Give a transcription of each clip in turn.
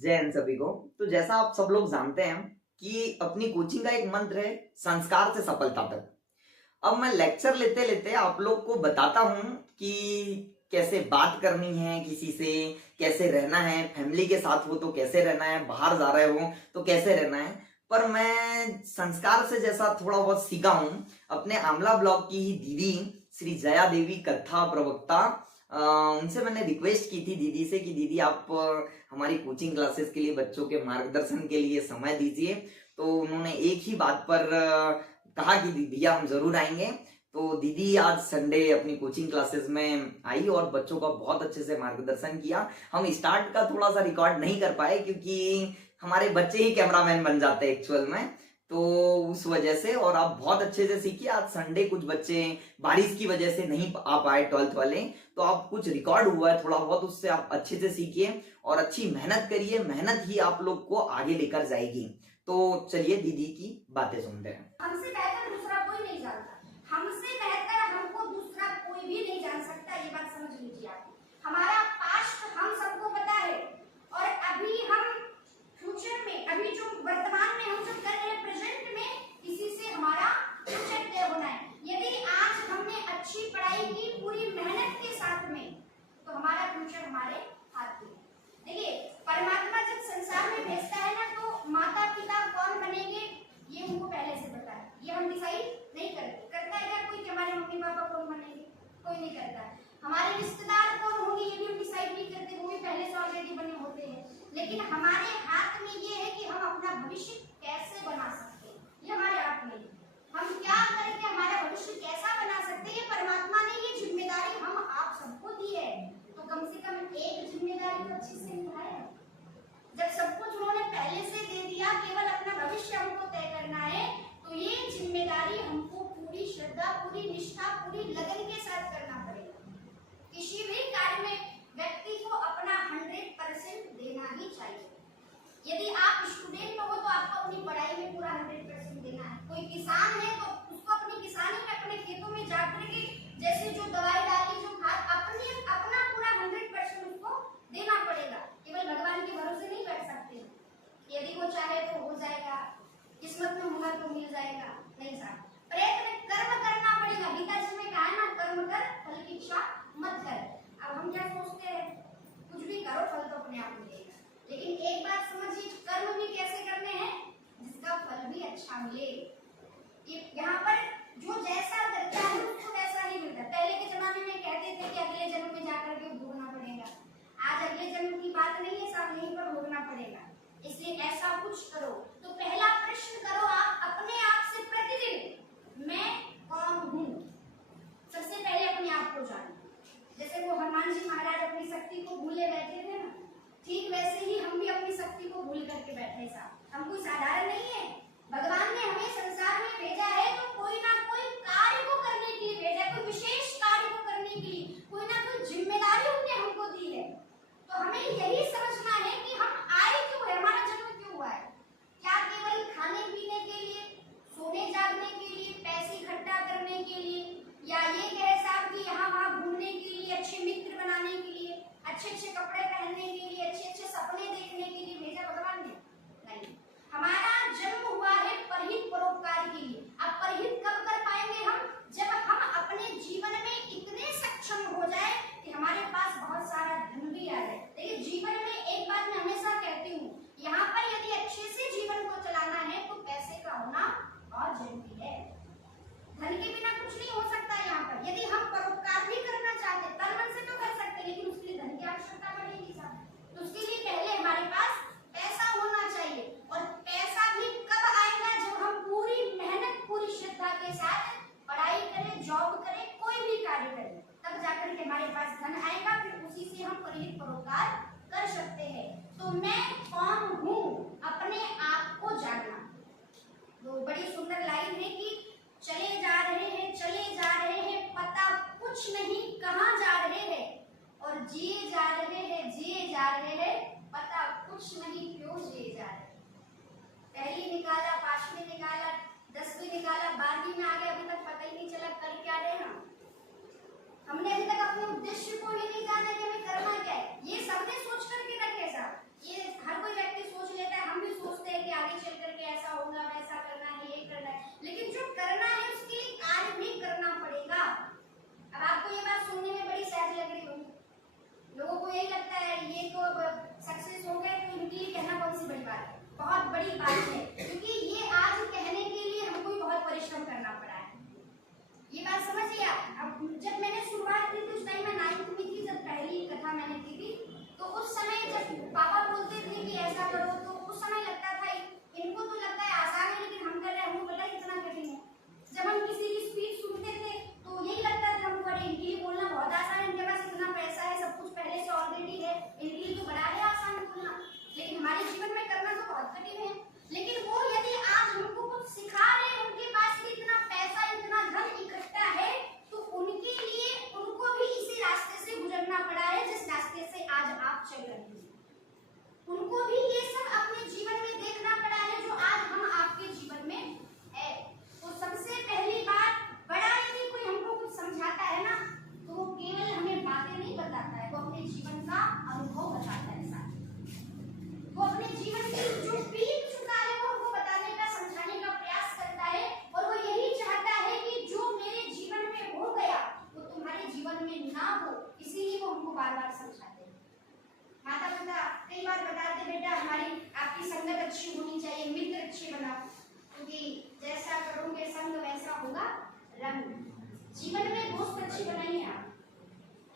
जय हिंद सभी को। तो जैसा आप सब लोग जानते हैं कि अपनी कोचिंग का एक मंत्र है संस्कार से सफलता तक। अब मैं लेक्चर लेते लेते आप लोग को बताता हूं कि कैसे बात करनी है किसी से, कैसे रहना है, फैमिली के साथ हो तो कैसे रहना है, बाहर जा रहे हो तो कैसे रहना है। पर मैं संस्कार से जैसा थोड़ा बहुत सीखा हूं अपने आमला ब्लॉक की ही दीदी श्री जया देवी कथा प्रवक्ता, उनसे मैंने रिक्वेस्ट की थी दीदी से कि दीदी आप हमारी कोचिंग क्लासेस के लिए बच्चों के मार्गदर्शन के लिए समय दीजिए। तो उन्होंने एक ही बात पर कहा कि भैया हम जरूर आएंगे। तो दीदी आज संडे अपनी कोचिंग क्लासेस में आई और बच्चों का बहुत अच्छे से मार्गदर्शन किया। हम स्टार्ट का थोड़ा सा रिकॉर्ड नहीं कर पाए क्योंकि हमारे बच्चे ही कैमरामैन बन जाते हैं एक्चुअल में, तो उस वजह से। और आप बहुत अच्छे से सीखिए। आज संडे कुछ बच्चे बारिश की वजह से नहीं आ पाए 12th वाले, तो आप कुछ रिकॉर्ड हुआ है थोड़ा बहुत, उससे आप अच्छे से सीखिए और अच्छी मेहनत करिए। मेहनत ही आप लोग को आगे लेकर जाएगी। तो चलिए दीदी की बातें सुनते हैं। हमसे बेहतर दूसरा कोई नहीं जानता, हमसे बेहतर हमको दूसरा कोई भी नहीं जान सकता। ये बात समझ लीजिए आप। हमारा पास्ट हम सबको पता है और अभी हम फ्यूचर में, अभी जो वर्तमान में हम जो कर रहे हैं प्रेजेंट में, इसी से हमारा फ्यूचर तय होना है। यदि आज हमने अच्छी पढ़ाई की पूरी मेहनत के साथ में, तो हमारा फ्यूचर हमारे हाथ में। देखिए, परमात्मा जब संसार में भेजता है ना, तो माता पिता कौन बनेंगे ये उनको पहले से पता है। ये हम डिसाइड नहीं करते। करता है क्या कोई कि हमारे मम्मी पापा कौन बनेंगे? कोई नहीं करता है। हमारे रिश्तेदार कौन होंगे ये भी हम डिसाइड नहीं करते, वो भी पहले से ऑलरेडी बने होते हैं। लेकिन हमारे हाथ में ये है कि हम अपना भविष्य कैसे बना सकते हैं, ये हमारे हाथ में है। हम क्या करके हमारा भविष्य कैसा बना सकते हैं, ये परमात्मा ने ये जिम्मेदारी हम आप सबको दी है। तो कम से कम एक जिम्मेदारी तो अच्छे से निभाए। जब सब कुछ उन्होंने पहले से दे दिया, केवल अपना भविष्य हमको तय करना है, तो ये जिम्मेदारी हमको पूरी श्रद्धा, पूरी निष्ठा, पूरी लगन के साथ करना पड़ेगा। किसी भी कार्य में व्यक्ति को अपना 100% देना ही चाहिए। यदि आप स्टूडेंट हो तो आपको अपनी पढ़ाई में पूरा 100% देना है। कोई किसान है तो उसको अपनी किसानी में, अपने खेतों में जाकर के जैसे जो दवाई डाली, जो खाद, अपना पूरा 100% उसको देना पड़ेगा। केवल भगवान के भरोसे नहीं बैठ सकते। यदि वो चाहे तो हो जाएगा, किस्मत में होगा तो मिल जाएगा, नहीं साहब। प्रयत्न कर्म करना पड़ेगा। गीता जी में कहा है ना, कर्म कर फल की इच्छा मत कर। अब हम क्या सोचते हैं, कुछ भी करो फल तो अपने आप मिलेगा। लेकिन एक बात समझिए, कर्म भी कैसे करने हैं जिसका फल भी अच्छा मिले। यहाँ पर जो जैसा करता है उसको वैसा ही मिलता है। पहले के जमाने में कहते थे कि अगले जन्म में जाकर के भोगना पड़ेगा। आज अगले जन्म की बात नहीं है साहब, यहीं पर भोगना पड़ेगा। इसलिए ऐसा कुछ करो। तो पहला प्रश्न करो आप अपने आप से प्रतिदिन, मैं कौन हूँ। सबसे पहले अपने आप को जानो। जैसे वो हनुमान जी महाराज अपनी शक्ति को भूले बैठे थे ना, ठीक वैसे ही हम भी अपनी शक्ति को भूल करके बैठे साहब। हम कोई साधारण नहीं है। भगवान ने हमें संसार में भेजा है तो कोई ना कोई कार्य को करने के लिए भेजा है, कोई विशेष कार्य को करने के लिए, कोई ना कोई जिम्मेदारी उन्होंने हमको दी है। तो हमें यही समझना है कि हम आए क्यों है, हमारा जन्म क्यों हुआ है। क्या केवल खाने पीने के लिए, सोने जागने के लिए, पैसे इकट्ठा करने के लिए, या ये कहे साहब कि यहाँ वहाँ घूमने के लिए, अच्छे मित्र बनाने के लिए, अच्छे अच्छे कपड़े पहनने के लिए, अच्छे अच्छे सपने देखने के लिए भेजा भगवान ने? नहीं। हमारा जन्म हुआ है परहित परोपकार के लिए। अब परहित कब कर पाएंगे हम? जब हम अपने जीवन में इतने सक्षम हो जाए कि हमारे पास बहुत सारा धन भी आ जाए। लेकिन जीवन में एक बात मैं हमेशा कहती हूँ, यहाँ पर यदि अच्छे से जीवन को चलाना है तो पैसे का होना बहुत जरूरी है। धन के बिना कुछ नहीं हो सकता यहाँ पर। यदि हम परोपकार भी करना चाहते, तन मन से तो कर सकते, लेकिन उसके लिए धन की आवश्यकता पड़ेगी साहब। तो उसके लिए पहले हमारे पास पैसा होना चाहिए। और पैसा भी कब आएगा? जब हम पूरी मेहनत, पूरी श्रद्धा के साथ पढ़ाई करें, जॉब करें, कोई भी कार्य करें, तब जाकर के हमारे पास धन आएगा। फिर उसी से हम परिहित परोपकार कर सकते हैं। तो मैं कौन हूँ, अपने आप को जानना। तो बड़ी सुंदर लाइन है कि चले जा रहे हैं, पता कुछ नहीं कहाँ जा रहे हैं, और जिए जा रहे हैं, पता कुछ नहीं क्यों जिए जा रहे हैं। पहली निकाला, 5वीं निकाला, 10वीं निकाला, 12वीं में आ गए, अभी तक पता ही नहीं चला कर क्या रहे हम। हमने अभी तक अपने उद्देश्य को ही नहीं जाना कि हमें करना क्या है। ये सबने सोच करके रखे साहब। ये हर कोई बनाओ, क्योंकि जैसा करोगे संग वैसा होगा रंग। जीवन में दोस्त अच्छे बनाइए आप।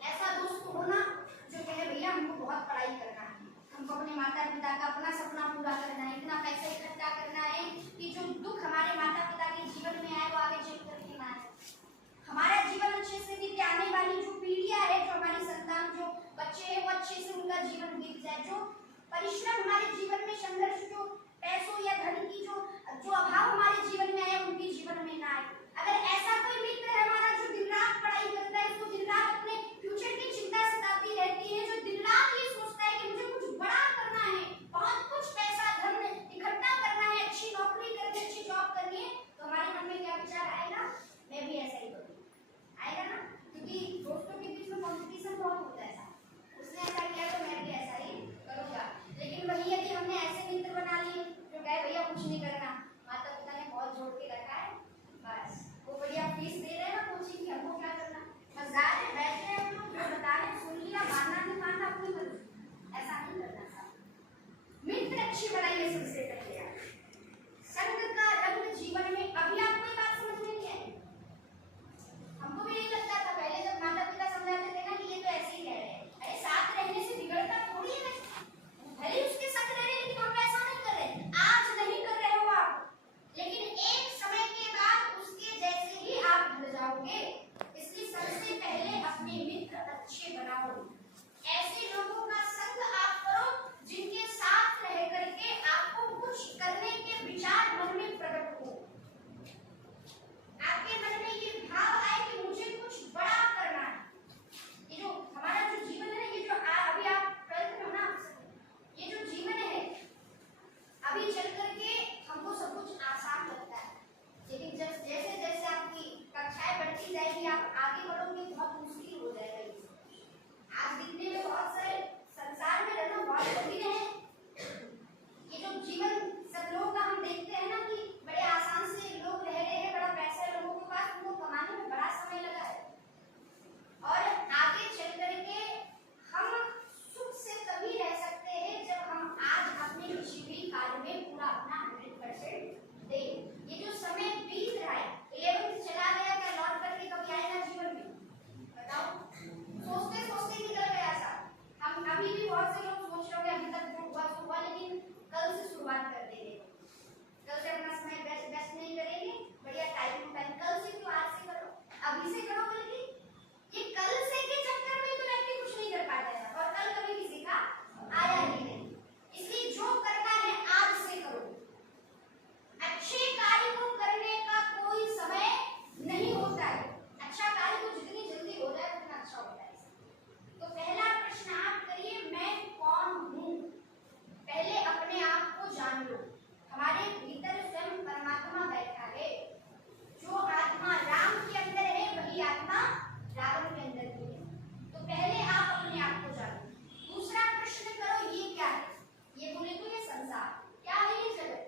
ऐसा दोस्त होना जो कहे भैया हमको बहुत पढ़ाई करना है, हमको अपने माता पिता का अपना सपना पूरा करना है, इतना पैसा इकट्ठा करना है कि जो दुख हमारे माता पिता के जीवन में आए वो आगे चल करके ना आए, हमारा जीवन अच्छे से बीते, आने वाली जो पीढ़ियां है, जो हमारी संतान, जो बच्चे हैं वो अच्छे से उनका जीवन बीत जाए। जो परिश्रम हमारे जीवन में, संघर्ष जो पैसों या धन की जो अभाव हमारे जीवन में आए उनके जीवन में ना आए। अगर ऐसा कोई मित्र है हमारा जो दिन रात पढ़ाई करता है, उसको दिन रात अपने फ्यूचर की चिंता सताती रहती है, जो दिन रात ये सोचता है कि मुझे कुछ बड़ा करना है, बहुत कुछ पैसा धन इकट्ठा करना है, अच्छी नौकरी करनी है, अच्छी जॉब करनी है, तो हमारे मन में क्या विचार आएगा, मैं भी ऐसा ही करूँ, आएगा ना? क्योंकि दोस्तों के बीच में कॉम्पिटिशन बहुत होता है, उसने ऐसा किया तो मैं भी ऐसा ही करूँगा। लेकिन वही यदि हमने ऐसे मित्र बना लिए जो कहे भैया कुछ नहीं करना, माता पिता ने बहुत जोड़ के रखा है, बस वो बढ़िया फीस दे रहे हैं ना कोचिंग की, हमको क्या करना, मजाक है, बैठे हैं हम लोग, जो बता रहे हैं सुन लिया, मानना नहीं मानना अपनी मर्जी, ऐसा नहीं करना साहब। मित्र अच्छी बनाइए सबसे पहले आप। संग का रंग जीवन में, अभी आपको ये बात समझ में नहीं आई? हमको भी यही लगता था पहले जब माता पिता समझाते थे ना कि ये तो ऐसे ही कह रहे हैं, अरे साथ रहने से बिगड़ता थोड़ी है, भले उसके साथ रह रहे लेकिन हम ऐसा नहीं कर रहे, आज नहीं कर रहे हो आप, लेकिन एक समय के बाद उसके जैसे ही आप ढल जाओगे। इसलिए सबसे पहले अपने मित्र अच्छे बनाओ, ऐसे लोगों का संग आप करो जिनके साथ रह करके आपको कुछ करने के विचार मन में प्रकट हो, आपके मन में ये भाव आए कि मुझे कुछ बड़ा करना है। ये जो हमारा जो जीवन है, ये जो अभी आप 12th में हो ना, ये जो जीवन है अभी चल करके हमको सब कुछ आसान लगता है, लेकिन जब जैसे जैसे आपकी कक्षाएं बढ़ती जाएगी आप आगे बढ़ोगे बहुत मुश्किल हो जाएगा। ये आज दिखने में बहुत सारे, संसार में रहना बहुत कठिन है। ये जो जीवन सब लोगों का हम देखते हैं ना कि बड़े आसान से लोग रह रहे हैं, बड़ा पैसा है लोगों के पास, उनको कमाने में बड़ा समय लगा है, और आगे चल करके हम सुख से तभी रह सकते हैं जब हम आज अपने निजी कार्य में पूरा अपना 100% दें। ये जो समय बीत रहा है, 11th चला गया, क्या लौट करके कभी आएगा जीवन में? बताओ, सोचते सोचते निकल गया साहब। हम अभी भी बहुत से लोग सोच रहे होंगे अभी तक जो हुआ सो हुआ, लेकिन कल से शुरुआत कर देंगे, कल से अपना समय बेस्ट नहीं करेंगे, बढ़िया टाइम टू टाइम, कल से क्यों, आज से करो, अभी से करो, बल्कि ये कल से के चक्कर में तो व्यक्ति कुछ नहीं कर पाता है, और कल कभी किसी का आया ही नहीं। इसलिए जो करना है आज से करो। अच्छे कार्य को करने का कोई समय नहीं होता है, अच्छा कार्य को जितनी जल्दी हो जाए उतना अच्छा होता है। तो पहला प्रश्न आप करिए, मैं कौन हूँ? पहले अपने आप को जान लो। हमारे भीतर स्वयं परमात्मा बैठा है, जो आत्मा राम के अंदर है वही आत्मा रावण के अंदर भी है। तो पहले आप अपने आप को जानो। दूसरा प्रश्न करो, ये क्या है? ये बोले तो ये संसार क्या है, ये जगत,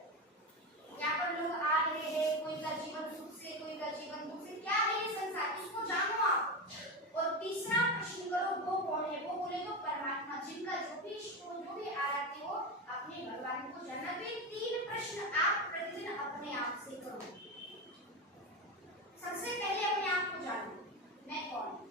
यहाँ पर लोग आ रहे हैं, कोई का जीवन सुख से, कोई का जीवन दुख से, क्या है ये संसार, इसको जानो आप। और तीसरा प्रश्न करो, वो कौन है? वो बोले तो परमात्मा, जिनका जो भी इष्ट हो, जो भी आराध्य हो, अपने भगवान को जानना। तो ये 3 प्रश्न आप प्रतिदिन अपने आप से करो। सबसे पहले अपने आप को जानो, मैं कौन हूँ?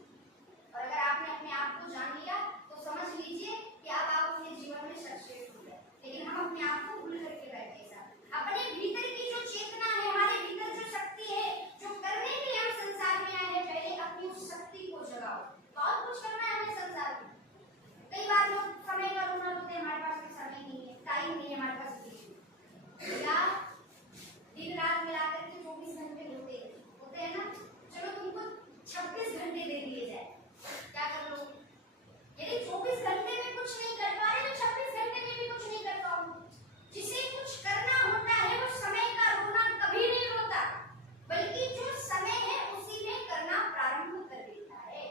और अगर आपने अपने आप को जान लिया तो समझ लीजिए कि अब आप अपने जीवन में सक्सेस हो गए। लेकिन हम अपने आप को भूल करके बैठे साहब। अपने भीतर की जो चेतना है, हमारे भीतर जो शक्ति है, जो करने के लिए हम संसार में आए हैं, पहले अपनी उस शक्ति को जगाओ। बहुत कुछ करना है हमें संसार में। कई बार लोग समय का रोना रोते हैं, हमारे पास समय नहीं है, टाइम नहीं है हमारे पास, या दिन रात मिलाकर के 24 घंटे होते हैं ना, चलो तुमको 26 घंटे दे दिए जाए, क्या कर लो? यदि 24 घंटे में कुछ नहीं कर पा रहे तो 26 घंटे में भी कुछ नहीं कर पाओगे। जिसे कुछ करना होता है वो समय का रोना कभी नहीं रोता, बल्कि जो समय है उसी में करना प्रारंभ कर देता है।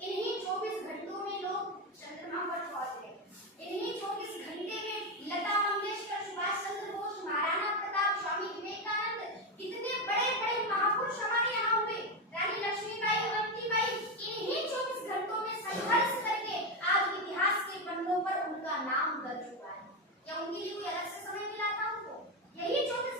इन्हीं 24 घंटों में लोग चंद्रमा पर पहुंच गए, इन्हीं 24 घंटे में लता मंगेशकर, सुभाष चंद्र बोस, महाराणा प्रताप, स्वामी विवेकानंद, कितने बड़े बड़े महापुरुष हमारे यहाँ हुए, रानी लक्ष्मीबाई, अवंतीबाई, इन्हीं 24 घंटों में संघर्ष करके आज इतिहास के पन्नों पर उनका नाम दर्ज हुआ है। क्या उनके लिए कोई अलग से समय मिला था उनको? यही 24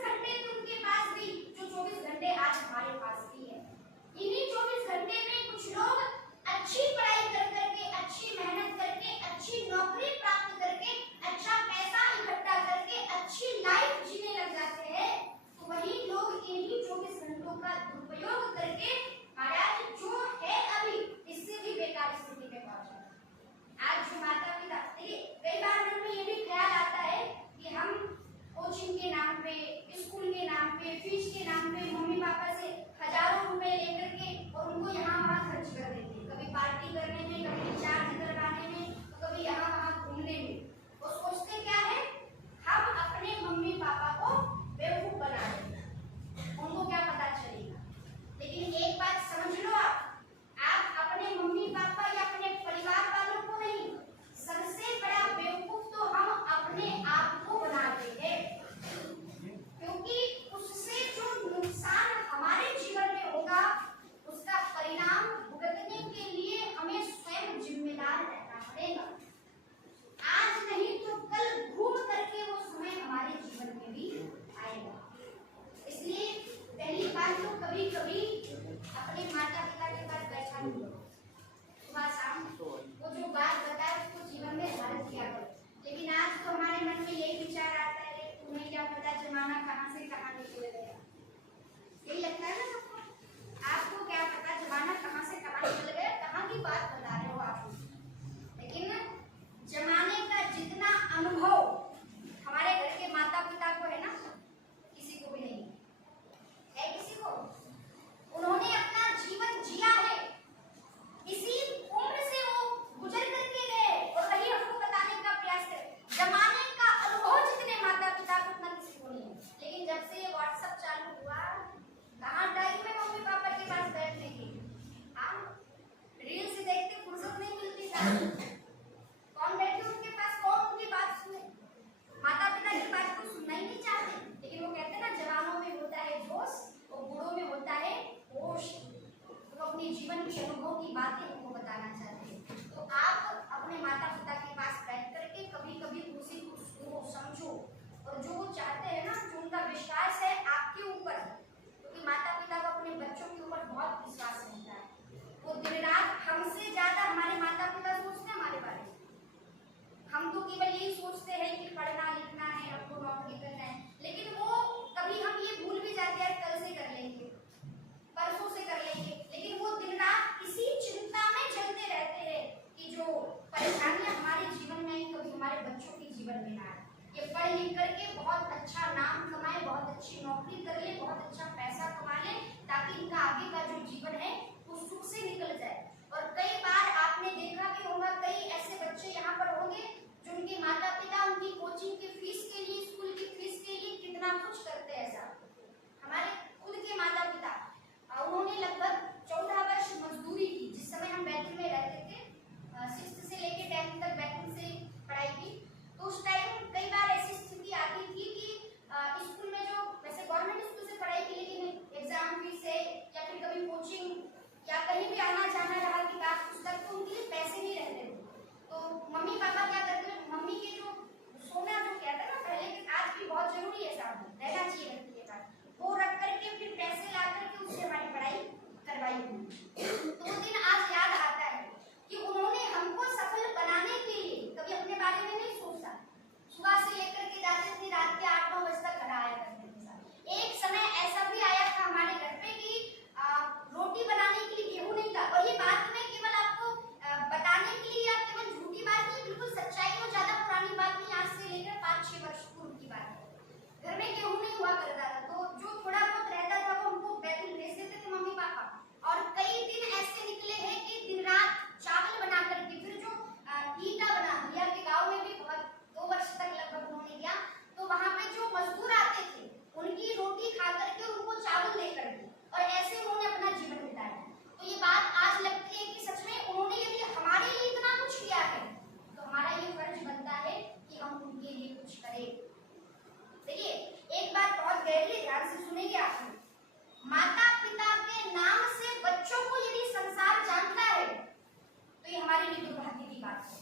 ये पढ़ लिख करके बहुत अच्छा नाम कमाए, बहुत अच्छी नौकरी कर ले, बहुत अच्छा पैसा कमा ले, ताकि इनका आगे का जो जीवन है वो सुख से निकल जाए। और कई बार आपने देखा भी होगा, कई ऐसे बच्चे यहाँ पर होंगे जो उनके माता पिता उनकी कोचिंग की फीस के लिए, स्कूल की फीस के लिए कितना कुछ करते हैं। ऐसा हमारे खुद के माता पिता, उन्होंने लगभग 14 वर्ष मजदूरी की। जिस समय हम बैतूल में रहते थे, 6th से लेके 10th तक बैतूल से पढ़ाई की, तो उस टाइम कई बार ऐसी स्थिति आती थी कि स्कूल में जो वैसे गवर्नमेंट स्कूल से पढ़ाई की, लेकिन एग्जाम फीस है या फिर कभी कोचिंग या कहीं भी आना जाना रहा, किताब पुस्तक, तो उनके लिए पैसे नहीं रहते थे। तो मम्मी पापा क्या करते थे, मम्मी के जो सोना जो कहते हैं ना पहले के, आज भी बहुत जरूरी है, साथ में रहना चाहिए व्यक्ति के पास, वो रख करके फिर पैसे ला करके उससे हमारी पढ़ाई करवाई हुई। तो वो दिन आज याद आता है कि उन्होंने हमको सफल बनाने के लिए कभी अपने बारे में नहीं सोचा। सुबह से लेकर के जाते थे, रात के 8-9 बजे तक घर आया करते थे। एक समय ऐसा भी आया था हमारे घर पे कि रोटी बनाने के लिए गेहूं नहीं था। और ये बात मैं केवल आपको बताने के लिए या केवल झूठी बात नहीं, बिल्कुल सच्चाई को, ज्यादा पुरानी बात नहीं, आज से लेकर 5-6 वर्ष पूर्व की बात है। घर में गेहूं नहीं हुआ करता था, तो जो थोड़ा बहुत रहता था वो हमको बैतूल भेज देते थे मम्मी पापा। और कई दिन ऐसे निकले हैं कि दिन रात चावल बना करके, फिर जो ईटा बना दिया के गाँव में भी बहुत 2 वर्ष तक लगभग उन्होंने किया, तो वहाँ पे जो मजदूर आते थे उनकी रोटी खा करके उनको चावल दे करके, और ऐसे उन्होंने अपना जीवन बिताया। तो ये बात आज लगती है कि सच में उन्होंने यदि हमारे लिए इतना कुछ किया है, तो हमारा ये फर्ज बनता है कि हम उनके लिए कुछ करें। देखिए, एक बात बहुत गहरी ध्यान से सुनेंगे आप। माता पिता के नाम से बच्चों को यदि संसार जानता है, तो ये हमारे लिए दुर्भाग्य की बात है।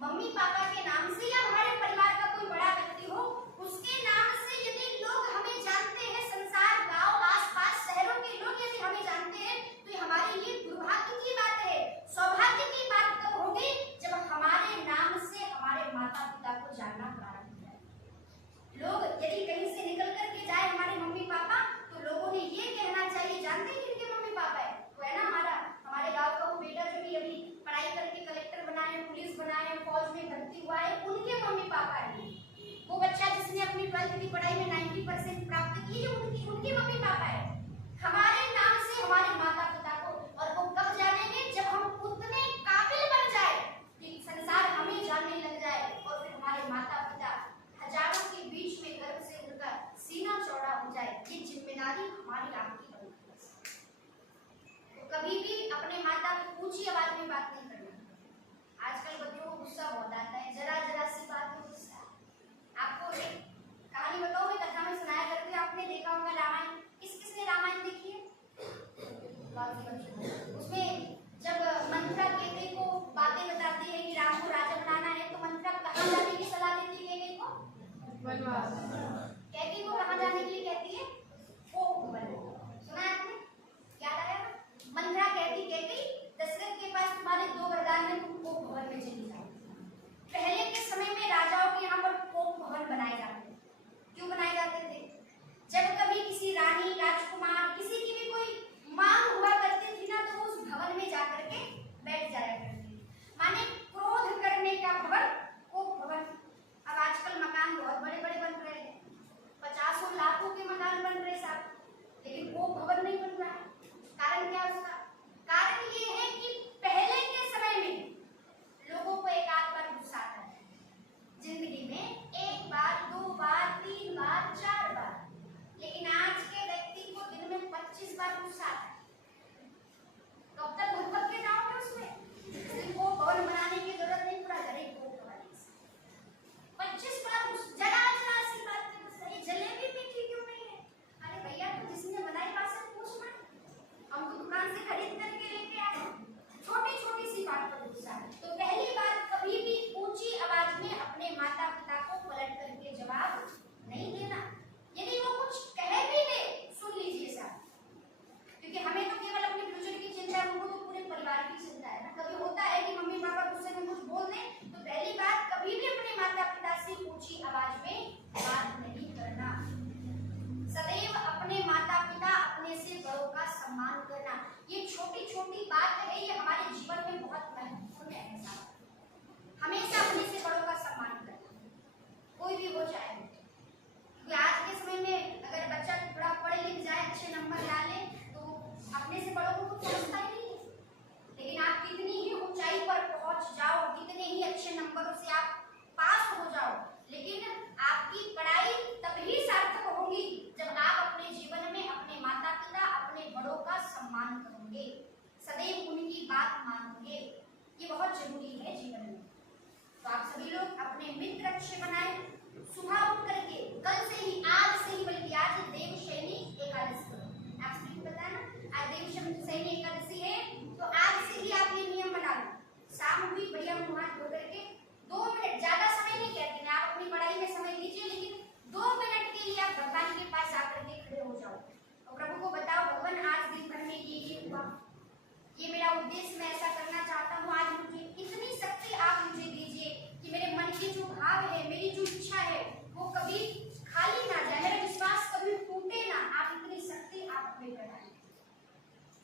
मम्मी पापा के नाम से या हमारे परिवार का कोई बड़ा व्यक्ति हो, उसके नाम से यदि लोग हमें जानते हैं, संसार, गांव, आसपास शहरों के लोग यदि हमें जानते हैं, तो ये हमारे लिए दुर्भाग्य की बात है। सौभाग्य की बात तब होगी जब हमारे नाम से हमारे माता पिता को जानना प्रारंभ करें। लोग यदि कहीं से निकल करके जाए हमारे मम्मी पापा, तो लोगों ने ये कहना चाहिए, जानते हैं किनके मम्मी पापा है? वो है ना हमारे गांव का वो बेटा जो भी अभी पढ़ाई करके कलेक्टर बना है, पुलिस बना है, फौज में भर्ती हुआ है, उनके मम्मी पापा है। वो बच्चा जिसने अपनी 12th की पढ़ाई में 90% प्राप्त की है, उनके मम्मी पापा है। हमारे नाम से हमारे माता पिता को, और वो कब जानेंगे? जब हम उतने काबिल बन जाए कि संसार हमें जानने लग जाए, और फिर हमारे माता पिता हजारों के बीच में गर्व से उनका सीना चौड़ा हो जाए। ये जिम्मेदारी हमारी आपकी बनती है। तो कभी भी अपने माता को ऊंची आवाज में बात नहीं करना। आजकल बच्चों को गुस्सा बहुत आता है, जरा जरा सी बात में गुस्सा। आपको एक कहानी बताओ, मैं कथा में सुनाया करती हूँ, आपने देखा होगा रामायण। किसने रामायण देखी है? उसमें जब मंथरा केकई को बातें बताती है कि राम को राजा बनाना है, तो मंथरा कहाँ जाने की सलाह देती है केकई को? वनवास। केकई को कहाँ जाने के लिए कहती है? कोप वन। सुना है आपने? याद आया? मंथरा कहती केकई, दशरथ के पास तुम्हारे 2 वरदान हैं, तुम कोप भवन में चली जाओ। पहले के समय में राजाओं के यहाँ पर कोप भवन बनाए जाते थे। क्यों बनाए जाते थे? जब कभी किसी रानी, राजकुमार, किसी की भी कोई मांग हुआ करती थी ना, तो उस भवन में जाकर के बैठ जाया करती थी। माने क्रोध करने का भवन कोप भवन। अब आजकल मकान बहुत बड़े बड़े बन रहे हैं, 50 लाखों के मकान बन रहे साहब, लेकिन कोप भवन नहीं बन रहा है। कारण क्या उसका? कारण ये है कि पहले के समय में लोगों को एक आध बार गुस्सा आता है जिंदगी में, बहुत जरूरी है जीवन में। तो आप सभी लोग अपने मित्र अच्छे बनाए। सुबह उठ करके कल से ही, आज से ही, बल्कि आज देवशयनी एकादशी करो। आप सभी को पता है ना आज देवशयनी एकादशी है, तो आज से ही आप ये नियम बना लो। शाम हुई बढ़िया मुंह हाथ धो करके 2 मिनट, ज्यादा समय नहीं कहते हैं, आप अपनी पढ़ाई में समय दीजिए, लेकिन 2 मिनट के लिए आप भगवान के पास आकर के खड़े हो जाओ और प्रभु को बताओ, भगवान आज दिन भर में ये हुआ, ये मेरा उद्देश्य, मैं ऐसा करना चाहता हूँ, आज मुझे इतनी शक्ति आप मुझे दीजिए कि मेरे मन के जो भाव है, मेरी जो इच्छा है, वो कभी खाली ना जाए, मेरा विश्वास कभी टूटे ना। आप इतनी शक्ति आप अपने प्रदान।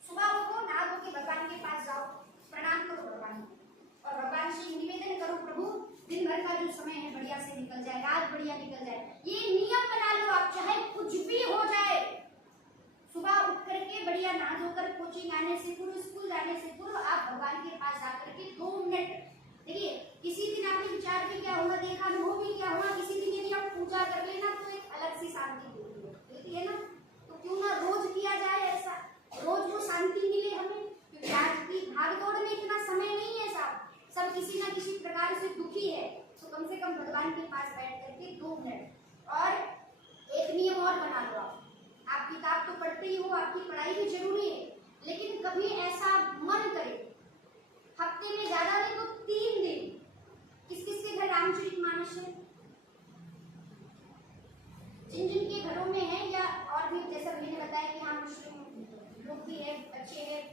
सुबह उठो, नहा धो के भगवान के पास जाओ, प्रणाम करो भगवान को और भगवान से निवेदन करो, प्रभु दिन भर का जो समय है बढ़िया से निकल जाए, रात बढ़िया निकल जाए। ये नियम बना लो आप, चाहे कुछ भी हो जाए। सुबह उठ करके बढ़िया नहा धोकर कोचिंग आने से पूर्व, स्कूल जाने से पूर्व आप भगवान के पास जाकर के 2 मिनट, देखिए किसी दिन आपने विचार भी क्या होगा, देखा अनुभव भी क्या होगा, किसी दिन यदि आप पूजा कर लेना तो एक अलग सी शांति मिलती है ना। तो क्यों ना रोज किया जाए ऐसा, रोज वो शांति मिले हमें, क्योंकि आज की भागदौड़ में इतना समय नहीं है साहब, सब किसी ना किसी प्रकार से दुखी है। तो कम से कम भगवान के पास बैठ करके 2 मिनट। और एक नियम और बना लो आप किताब तो पढ़ते ही हो, आपकी पढ़ाई भी जरूरी है, लेकिन कभी ऐसा मन करे हफ्ते में ज्यादा नहीं तो 3 दिन, किस किस के घर रामचरितमानस है, जिन जिन के घरों में है, या और भी जैसा मैंने बताया कि हाँ मुस्लिम लोग भी है, बच्चे हैं,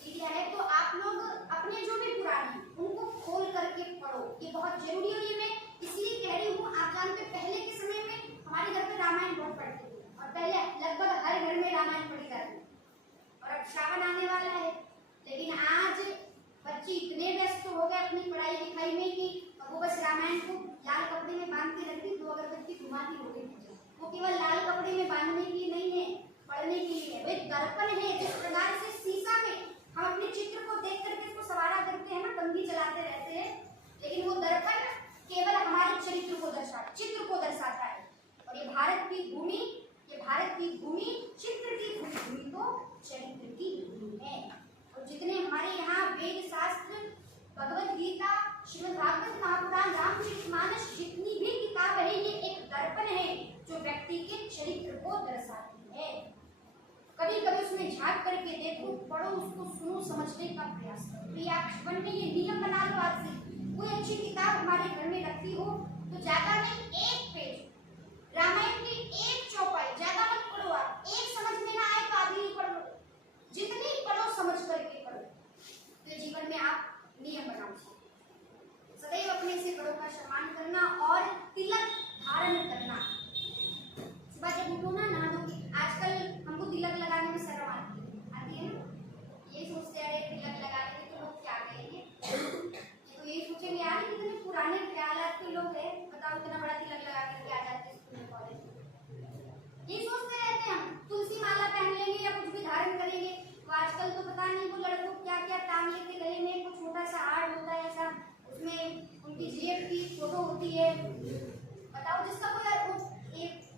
दीदियाँ है, तो आप लोग अपने जो भी पुराण है उनको खोल करके पढ़ो, ये बहुत जरूरी है। ये मैं इसलिए कह रही हूँ, आप जानते पहले के समय में हमारे घर पे रामायण बहुत पढ़ते थे और पहले लगभग हर घर में रामायण पढ़ी जाती है। और अब श्रावण आने वाला है, लेकिन आज बच्चे इतने व्यस्त हो गए अपनी पढ़ाई लिखाई में कि वो बस रामायण को लाल कपड़े में बांध के रखती, 2 अगरबत्ती घुमाती हो गई। वो केवल लाल कपड़े में बांधने के लिए नहीं है, पढ़ने के लिए है। वे दर्पण है, जिस प्रकार से शीशा में हम अपने चित्र को देख करके इसको सवारा करते हैं ना, कंघी चलाते रहते हैं, लेकिन वो दर्पण केवल हमारे चित्र को दर्शाता है। और ये भारत की भूमि चित्र की भूमि तो चरित्र की भूमि है। और जितने हमारे यहाँ वेद शास्त्र, भगवत गीता, श्रीमद् भागवत महापुराण, रामचरितमानस, जितनी भी किताब है, ये एक दर्पण है जो व्यक्ति के चरित्र को दर्शाती है। कभी कभी उसमें झांक करके देखो, पढ़ो, उसको सुनो, समझने का प्रयास करो। तो आप जीवन में ये नियम बना लो आज से। कोई अच्छी किताब हमारे घर में रखी हो तो ज्यादा नहीं 1 पेज रामायण की 1 चौपाई, ज्यादा मत पढ़ो आप, 1 समझ में ना आए तो आधी ही पढ़ लो, जितनी पढ़ो समझ करके पढ़ो। तो जीवन में आप नियम बनाओ, सदैव अपने से बड़ों का सम्मान करना और तिलक धारण करना। सुबह जब उठो ना, नहा धो के, आजकल हमको तिलक लगाने में शर्म आती है ना, ये सोचते अरे तिलक लगा लेंगे तो लोग क्या कहेंगे, तो ये सोचेंगे यार कितने पुराने ख्यालात के लोग हैं, बताओ इतना बड़ा तिलक लगा करके आ जाते हैं स्कूल कॉलेज में। ये सोचते रहते हैं हम तुलसी माला पहन लेंगे या कुछ भी धारण करेंगे। तो आजकल तो पता नहीं वो लड़कों क्या क्या टांग लेते गले में, कुछ छोटा सा हार होता है ऐसा, उसमें उनकी जीएफ की फोटो होती है। बताओ जिसका कोई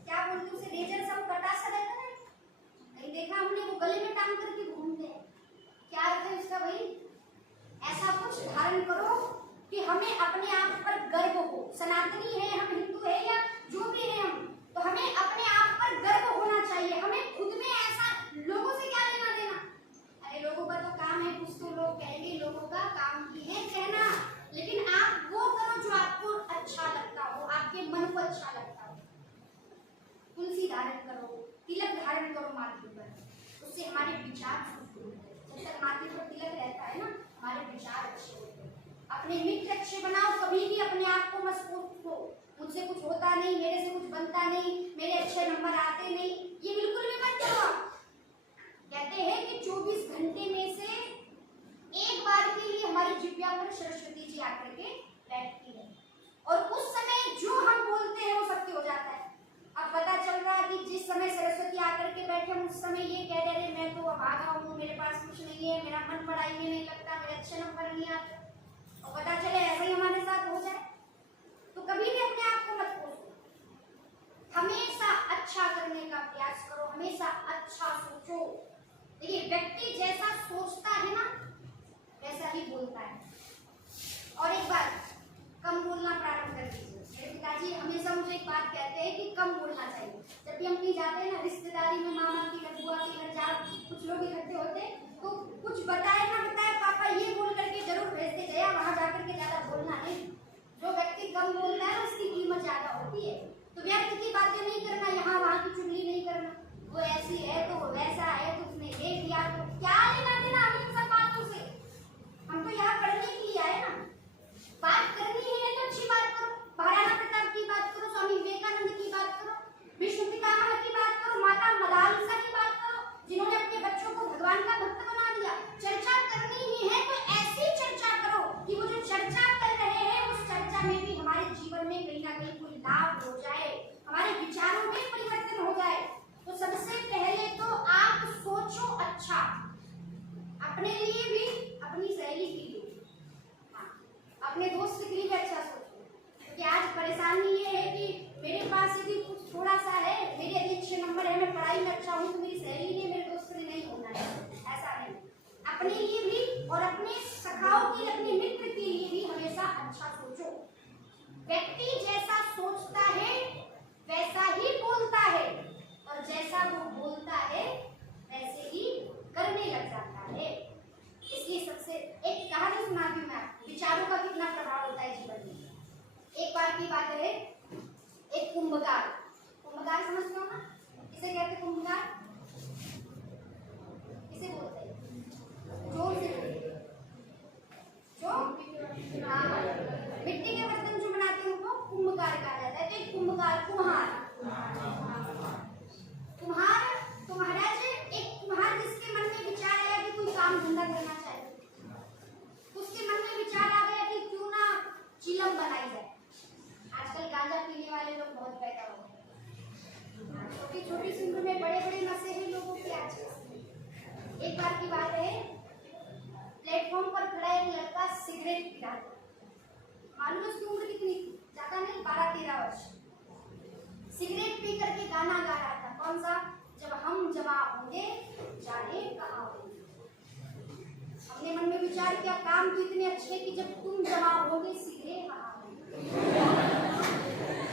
क्या बोलते उसे रेजर सा कटा सा रहता है, नहीं देखा हमने, वो गले में टांग करके घूमते हैं। क्या अर्थ है इसका भाई? ऐसा कुछ धारण करो कि हमें अपने आप पर गर्व हो। सनातनी है, हम हिंदू है या जो भी है हम, तो हमें अपने आप पर गर्व होना चाहिए। हमें खुद में ऐसा, लोगों से क्या लेना देना, अरे लोगों का तो काम है, कुछ तो लोग कहेंगे, लोगों का काम ही है कहना, लेकिन आप वो करो जो आपको अच्छा लगता हो, आपके मन को अच्छा लगता हो। तुलसी धारण करो, तिलक धारण करो माथे पर, उससे हमारे विचार शुद्ध होते हैं। जब तक माथे पर तिलक रहता है ना, हमारे विचार अच्छे होते हैं। अपने मित्र अच्छे बनाओ, कभी भी अपने आप को मत सोचो मुझसे कुछ होता नहीं, मेरे से कुछ बनता नहीं, मेरे अच्छे नंबर आते नहीं, ये बिल्कुल भी मत करो। कहते हैं कि 24 घंटे में से एक बार के लिए हमारी जिह्वा पर सरस्वती जी आकर के बैठती है, और उस समय जो हम बोलते हैं वो सत्य हो जाता है। अब पता चल रहा है कि जिस समय सरस्वती आकर के बैठे उस समय ये कह रहे मैं तो अभागा हूँ, मेरे पास कुछ नहीं है, मेरा मन पढ़ाई में नहीं लगता, मेरे अच्छे नंबर नहीं आते, और पता चले ऐसा ही हमारे साथ हो जाए, तो कभी भी अपने आप को मत कोसो। हमेशा अच्छा करने का प्रयास करो, हमेशा अच्छा सोचो। देखिए व्यक्ति जैसा सोचता है ना वैसा ही बोलता है। और एक बात, कम बोलना प्रारंभ कर दीजिए। मेरे पिताजी हमेशा मुझे एक बात कहते हैं कि कम बोलना चाहिए। जब भी हम कहीं जाते हैं ना, रिश्तेदारी में, मामा के घर, बुआ के घर, जहाँ कुछ लोग इकट्ठे होते हैं, तो कुछ बताए ना बताए, पापा ये बोल करके जरूर भेजते, जया वहां जाकर के ज्यादा बोलना नहीं। जो व्यक्ति कम बोलता है उसकी कीमत ज्यादा होती है। तो व्यर्थ की बातें नहीं करना, यहाँ वहां की चुगली नहीं करना, वो ऐसी है तो वो वैसा है तो उसने ये किया, तो क्या लेना देना हम इन सब बातों से। हम तो यहाँ पढ़ने के लिए आए ना। बात करनी है तो अच्छी बात करो, महाराणा प्रताप की बात करो, स्वामी विवेकानंद की बात करो, विष्णु पितामह की बात करो, माता मदालसा की बात करो, जिन्होंने अपने बच्चों को भगवान का भक्त बना दिया। चर्चा करनी ही है तो ऐसी चर्चा करो कि वो जो चर्चा कर रहे हैं उस चर्चा में भी हमारे जीवन में कहीं ना कहीं कोई लाभ हो जाए, हमारे विचारों में परिवर्तन हो जाए। तो सबसे पहले तो आप सोचो अच्छा, अपने लिए भी, अपनी सहेली के लिए, अपने दोस्त के लिए भी अच्छा सोचो। क्योंकि आज परेशानी ये है कि मेरे पास यदि कुछ थोड़ा सा है, मेरे यदि अच्छे नंबर है, मैं पढ़ाई में अच्छा हूँ, तो मेरी सहेली ने, मेरे दोस्त ने नहीं होना है, ऐसा नहीं। अपने लिए भी और अपने सखाओं के लिए, अपने मित्र के लिए भी हमेशा अच्छा सोचो। व्यक्ति जैसा सोचता है वैसा ही बोलता है, और जैसा वो बोलता है वैसे ही करने लग जाता है। इसलिए सबसे एक कहानी सुनाती हूँ मैं आपको, विचारों का कितना प्रभाव होता है जीवन में। एक बार की बात है, एक कुंभकार, कुंभकार समझते हो ना, इसे कहते कुंभकार, इसे बोलते हैं, जोर से बोलिए, जो हाँ, मिट्टी के बर्तन जो बनाते हैं उनको कुंभकार कहा जाता है। तो एक कुंभकार, कुम्हार, कुम्हार तो महाराज, एक कुम्हार जिसके मन में विचार आया कि कोई काम धंधा करना चाहिए, उसके मन में विचार आ गया कि क्यों ना चिलम बनाई जाए। आजकल गांजा पीने वाले लोग बहुत पैदा हो गए, छोटी छोटी सी उम्र में बड़े बड़े नशे हैं लोगों के आजकल। एक बार की बात है, प्लेटफॉर्म पर खड़ा एक लड़का सिगरेट पी रहा था। मालूम उसकी उम्र कितनी थी? ज्यादा नहीं, 12-13 वर्ष। सिगरेट पी करके गाना गा रहा था, कौन सा? जब हम जमा होंगे जाने कहाँ होंगे। हमने मन में विचार किया, काम तो इतने अच्छे कि जब तुम जमा होगे सीधे कहाँ होंगे,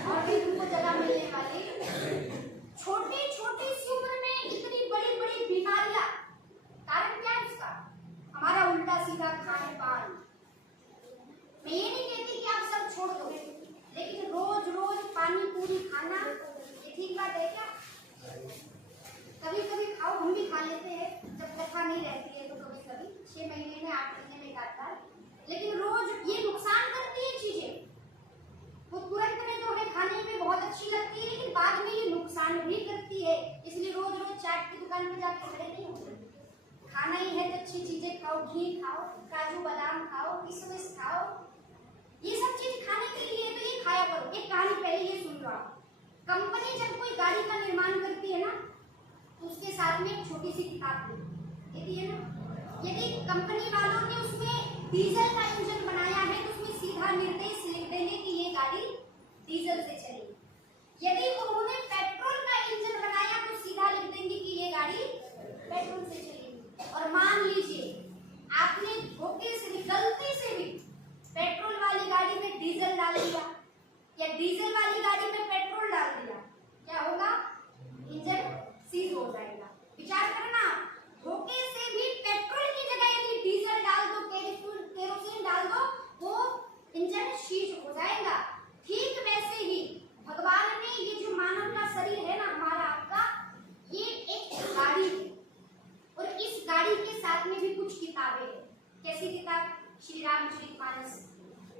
और भी तुमको जगह मिलने वाली। छोटी छोटी सी उम्र में इतनी बड़ी बड़ी बीमारियां, कारण क्या है उसका? हमारा उल्टा सीधा खान पान। मैं ये नहीं कहती कि आप सब छोड़ दो, लेकिन रोज रोज पानी पूरी खाना ये ठीक बात है क्या? कभी कभी खाओ, हम भी खा लेते हैं जब कथा नहीं रहती है तो कभी कभी 6 महीने में, 8 महीने में एक आध बार, लेकिन रोज ये नुकसान करती है चीजें। वो तुरंत में तो हमें खाने में बहुत अच्छी लगती है, लेकिन बाद में ये नुकसान भी करती है। इसलिए रोज रोज चाट की दुकान पे जाके खड़े नहीं होते। खाना ही है तो अच्छी चीजें खाओ, घी खाओ, काजू बादाम खाओ, किशमिश खाओ, ये सब चीज खाने के लिए तो ये खाया करो। एक कहानी पहले ये सुन लो आप। कंपनी जब कोई गाड़ी का निर्माण करती है ना, तो उसके साथ में एक छोटी सी किताब देती है ना। यदि कंपनी वालों ने उसमें डीजल का इंजन बनाया है तो उसमें सीधा निर्देश लिख देंगे कि ये गाड़ी डीजल से चलेगी। यदि उन्होंने पेट्रोल का इंजन बनाया तो सीधा लिख देंगे कि ये गाड़ी पेट्रोल से चलेगी। और मान लीजिए आपने धोखे से भी, गलती से भी पेट्रोल वाली गाड़ी में डीजल डाल दिया या डीजल वाली गाड़ी में पेट्रोल डाल दिया, क्या होगा? इंजन सीज हो जाएगा। विचार करना, धोखे से भी पेट्रोल की जगह यदि डीजल डाल दो, केरोसिन डाल दो, वो इंजन सीज हो जाएगा। ठीक वैसे ही भगवान ने ये जो मानव का शरीर है ना, हमारा आपका, ये एक गाड़ी है, और इस गाड़ी के साथ में भी कुछ किताबें हैं। कैसी किताब? श्री रामचरितमानस,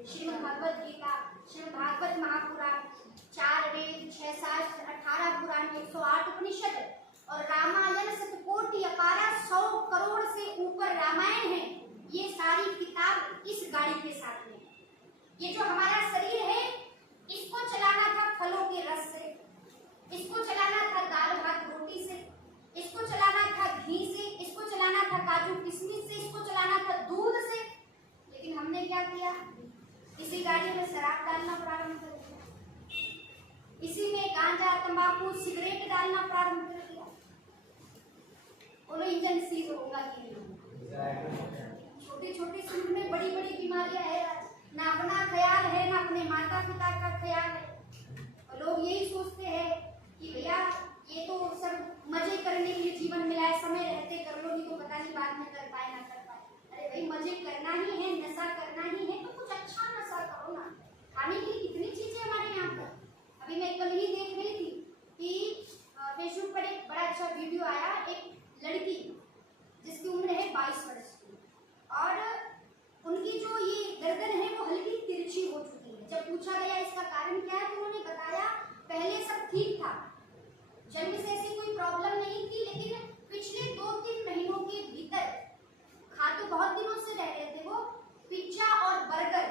श्रीमद् भगवत गीता, श्रीमद् भागवत महापुराण, 4 वेद, 6 शास्त्र, 18 पुराण, 108 उपनिषद और रामायण शतकोटि अपारा 100 करोड़ से ऊपर रामायण है। ये सारी किताब इस गाड़ी के साथ में। ये जो हमारा शरीर है, इसको चलाना था फलों के रस से, इसको चलाना था दाल भात रोटी से, इसको चलाना था घी से, इसको चलाना था काजू किशमिश से, इसको चलाना था दूध से। लेकिन हमने क्या किया? इसी गाड़ी में शराब डालना प्रारंभ कर दिया, इसी में गांजा, तंबाकू, सिगरेट डालना प्रारंभ कर दिया। बोलो इंजन सीज होगा कि नहीं? छोटी छोटी उम्र में बड़ी बड़ी बीमारियां है आज। ना अपना ख्याल है, ना अपने माता पिता का ख्याल है। और लोग यही सोचते हैं कि भैया ये तो सब मजे करने के लिए जीवन मिला है, समय रहते कर लो, नहीं तो पता नहीं बाद में कर पाए ना कर पाए। अरे भाई मजे करना ही है, नशा करना ही है तो कुछ अच्छा नशा करो ना। खाने की कितनी चीजें हमारे यहाँ पर। अभी मैं कल ही देख रही थी कि फेसबुक पर एक बड़ा अच्छा वीडियो आया, एक लड़की जिसकी उम्र है 22 वर्ष की, और उनकी जो ये गर्दन है वो हल्की तिरछी हो चुकी है। जब पूछा गया इसका कारण क्या है तो उन्होंने बताया पहले सब ठीक था, जन्म से ऐसी कोई प्रॉब्लम नहीं थी, लेकिन पिछले 2-3 महीनों के भीतर, खा तो बहुत दिनों से रह रहे थे वो, पिज्जा और बर्गर,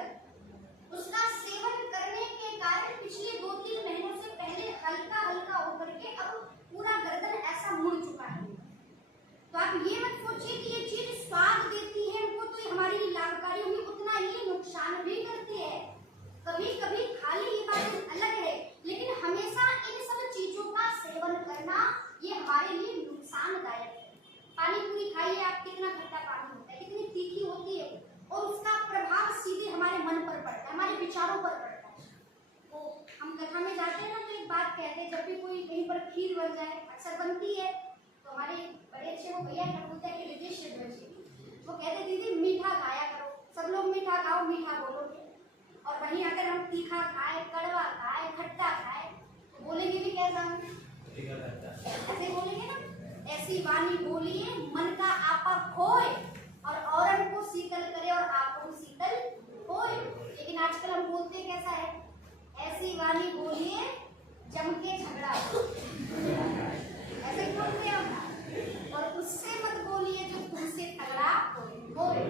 उसका सेवन करने के कारण पिछले 2-3 महीनों से पहले हल्का हल्का होकर के अब पूरा गर्दन ऐसा मुड़ चुका है। तो आप ये मत सोचिए कि ये चीज स्वाद देती है हमको तो ये हमारे लिए लाभकारी होगी, उतना ही नुकसान भी करती है। कभी कभी खा ली ये बात अलग है, लेकिन हमेशा इन सब चीजों का सेवन करना ये हमारे लिए नुकसानदायक है। पानी पूरी खाइए आप, कितना खट्टा पानी होता है, कितनी तीखी होती है, और उसका प्रभाव सीधे हमारे मन पर पड़ता है, हमारे विचारों पर पड़ता है। तो हम कथा में जाते हैं ना तो एक बात कहते हैं, जब भी कोई कहीं पर खीर बन जाए, अक्सर बनती है, तो हमारे बड़े अच्छे वो भैया क्या बोलते हैं कि रितेश जी, वो कहते दीदी मीठा खाया करो, सब लोग मीठा खाओ, मीठा बोलोगे। और वहीं अगर हम तीखा खाए, कड़वा खाए, खट्टा खाए तो बोलेंगे भी कैसा, ऐसे बोलेंगे ना, ऐसी वाणी बोलिए मन का आपा खोए, और औरन को शीतल करे और आपको शीतल होए। लेकिन आजकल हम बोलते कैसा है, ऐसी वाणी बोलिए जम के झगड़ा, ऐसे बोलते हैं हम। और उससे मत बोलिए जो तुमसे तगड़ा होए।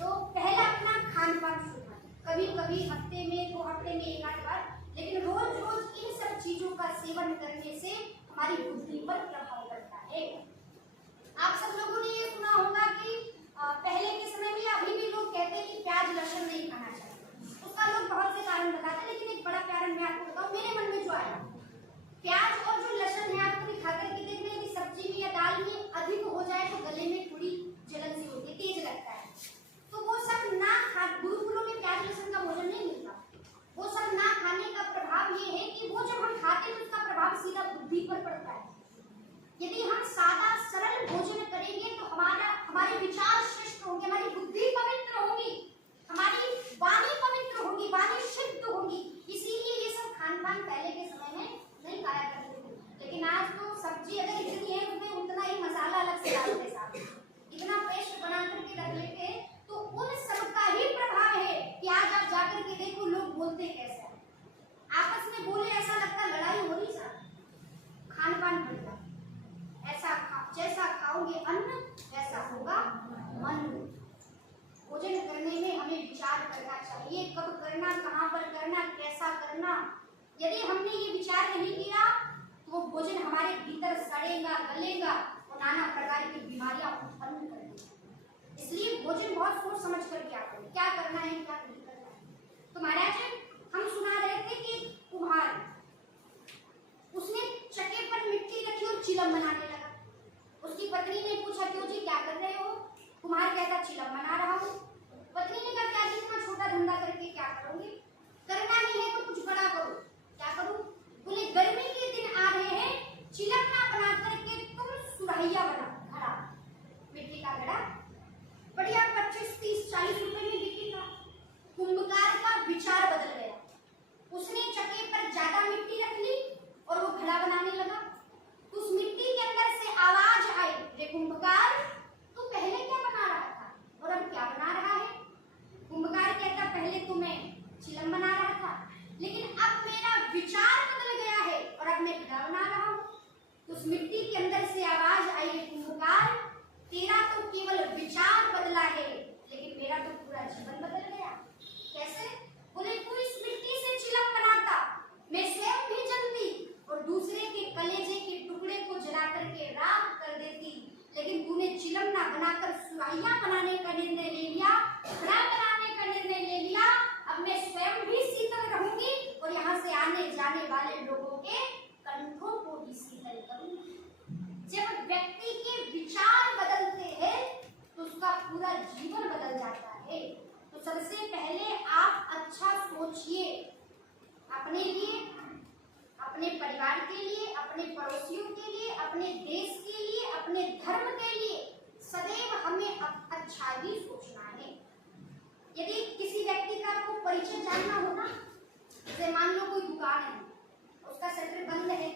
तो पहला अपना खान पान सुधारें, कभी कभी हफ्ते में 2 हफ्ते में 1 आध बार, लेकिन रोज रोज इन सब चीजों का सेवन करने से हमारी बुद्धि पर प्रभाव पड़ता है। आप सब लोगों ने ये सुना होगा कि पहले के समय में, अभी भी लोग कहते हैं कि प्याज लहसुन नहीं खाना चाहिए। उसका लोग बहुत से कारण बताते हैं, लेकिन एक बड़ा कारण मैं आपको बताऊं, मेरे मन में जो आया, प्याज और जो लहसुन है आपको दिखा करके देख रहे हैं कि सब्जी में या दाल में अधिक हो जाए तो गले में थोड़ी जलन सी होती है, तेज लगता है, तो वो सब ना खा, गुरुकुलों में प्याज लहसुन का भोजन नहीं मिलता। वो सब ना खाने का प्रभाव ये है कि वो जब हम खाते हैं उसका प्रभाव सीधा बुद्धि पर पड़ता है। यदि हम सादा सरल भोजन करेंगे तो हमारे विचार श्रेष्ठ होंगे, हमारी बुद्धि पवित्र होगी, हमारी वाणी पवित्र होगी, वाणी शुद्ध होगी। इसीलिए ये सब खान पान पहले के समय में नहीं खाया करते थे। लेकिन आज तो सब्जी अगर इतनी है उसमें उतना ही मसाला अलग से डालते, साथ इतना पेस्ट बना करके रख लेते हैं, तो उन सब का ही प्रभाव है कि आज आप जाकर के देखो लोग बोलते कैसे हैं, आपस में बोले ऐसा लगता लड़ाई हो रही सर। खान पान बढ़िया, ऐसा जैसा खाओगे अन्न वैसा होगा मन। भोजन करने में हमें विचार करना चाहिए, कब करना, कहाँ पर करना, कैसा करना। यदि हमने ये विचार नहीं किया तो वो भोजन हमारे भीतर सड़ेगा, गलेगा और नाना प्रकार की बीमारियां उत्पन्न करेगा। इसलिए भोजन बहुत सोच समझ कर क्या करना है, क्या नहीं करना है। तो महाराज हम सुना रहे थे कि कुम्हार, उसने चके पर मिट्टी रखी और चिलम बनाने लगा। उसकी पत्नी ने पूछा क्यों जी क्या कर रहे हो? कुम्हार कहता चिलम बना रहा हूँ। पत्नी ने कहा क्या जी इतना छोटा धंधा करके क्या करोगे? करना ही है तो कुछ बड़ा करो। क्या करूं? बोले गर्मी के दिन आ रहे हैं, चिलम ना बना करके तुम सुराहिया बना, घड़ा, मिट्टी का घड़ा, बढ़िया 25, 30, 40 रुपए में बिकेगा। कुंभकार का विचार बदल गया, उसने चके पर ज्यादा मिट्टी रख ली और वो घड़ा बनाने लगा। उस मिट्टी के अंदर से आवाज आई, रे कुंभकार तू पहले क्या बना रहा था और अब क्या बना रहा है? कुंभकार कहता पहले तो मैं चिलम बना रहा था, लेकिन अब मेरा विचार बदल गया है और अब मैं घड़ा बना रहा हूँ। उस मिट्टी के अंदर से आवाज आई, रे कुंभकार तेरा तो केवल विचार बदला है, लेकिन मेरा तो पूरा जीवन बदल गया। कैसे? बोले तू इस मिट्टी से चिलम बनाता, मैं स्वयं भी जलती और दूसरे के कलेजे के टुकड़े को जला करके राख कर देती, लेकिन तूने चिलम ना बनाकर सुराहिया बनाने का निर्णय ले लिया, घड़ा बनाने का निर्णय ले लिया। अब मैं स्वयं भी शीतल रहूंगी और यहाँ से आने जाने वाले लोगों के कंठों को भी शीतल करूंगी। जब व्यक्ति के विचार बदलते हैं तो उसका पूरा जीवन बदल जाता है। तो सबसे पहले आप अच्छा सोचिए, अपने लिए, अपने परिवार के लिए, अपने पड़ोसियों के लिए, अपने देश के लिए, अपने धर्म के लिए सदैव हमें अच्छा ही सोचना है। यदि किसी व्यक्ति का आपको परिचय जानना हो ना, जैसे मान लो कोई दुकान है, उसका शटर बंद है,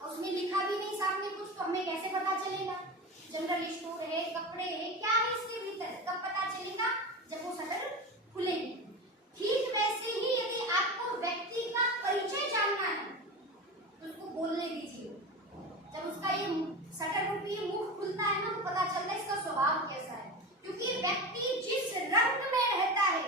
उसमें लिखा भी नहीं सामने कुछ, तो हमें कैसे पता चलेगा? जनरल स्टोर है, कपड़े है, क्या है इसके भीतर, कब पता चलेगा? जब वो शटर खुलेंगे। ठीक वैसे ही यदि आपको व्यक्ति का परिचय जानना है तो उसको बोलने दीजिए। जब उसका ये शटर रूपी मुंह खुलता है ना, तो पता चलता है इसका स्वभाव कैसा है। क्योंकि व्यक्ति जिस रंग में रहता है,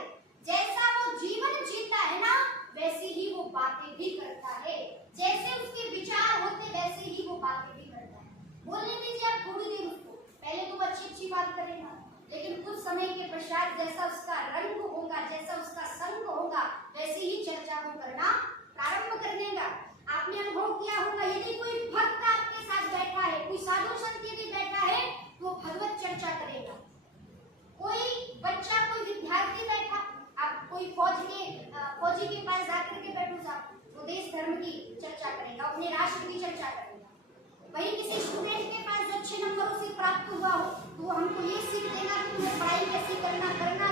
जैसा वो जीवन जीता है ना, वैसे ही वो बातें भी करता है। जैसे उसके विचार होते वैसे ही वो बातें भी करता है। बोलने दीजिए आप थोड़ी देर उसको, पहले तो वो अच्छी बात करेगा, लेकिन कुछ समय के पश्चात जैसा उसका रंग होगा, जैसा उसका संग होगा, वैसे ही चर्चा वो करना प्रारंभ कर देगा। आपने अनुभव किया होगा, यदि कोई भक्त आपके साथ बैठा है, कोई साधु संत यदि बैठा है, तो वो भगवत चर्चा करेगा। कोई बच्चा, कोई विद्यार्थी बैठा, आप कोई फौजी के पास जाकर के बैठो साहब, वो देश धर्म की चर्चा करेगा, अपने राष्ट्र की चर्चा करेगा। वही किसी स्टूडेंट के पास जो अच्छे नंबरों से प्राप्त हुआ हो, तो वो हमको ये सीख देगा कि तुम्हें पढ़ाई कैसे करना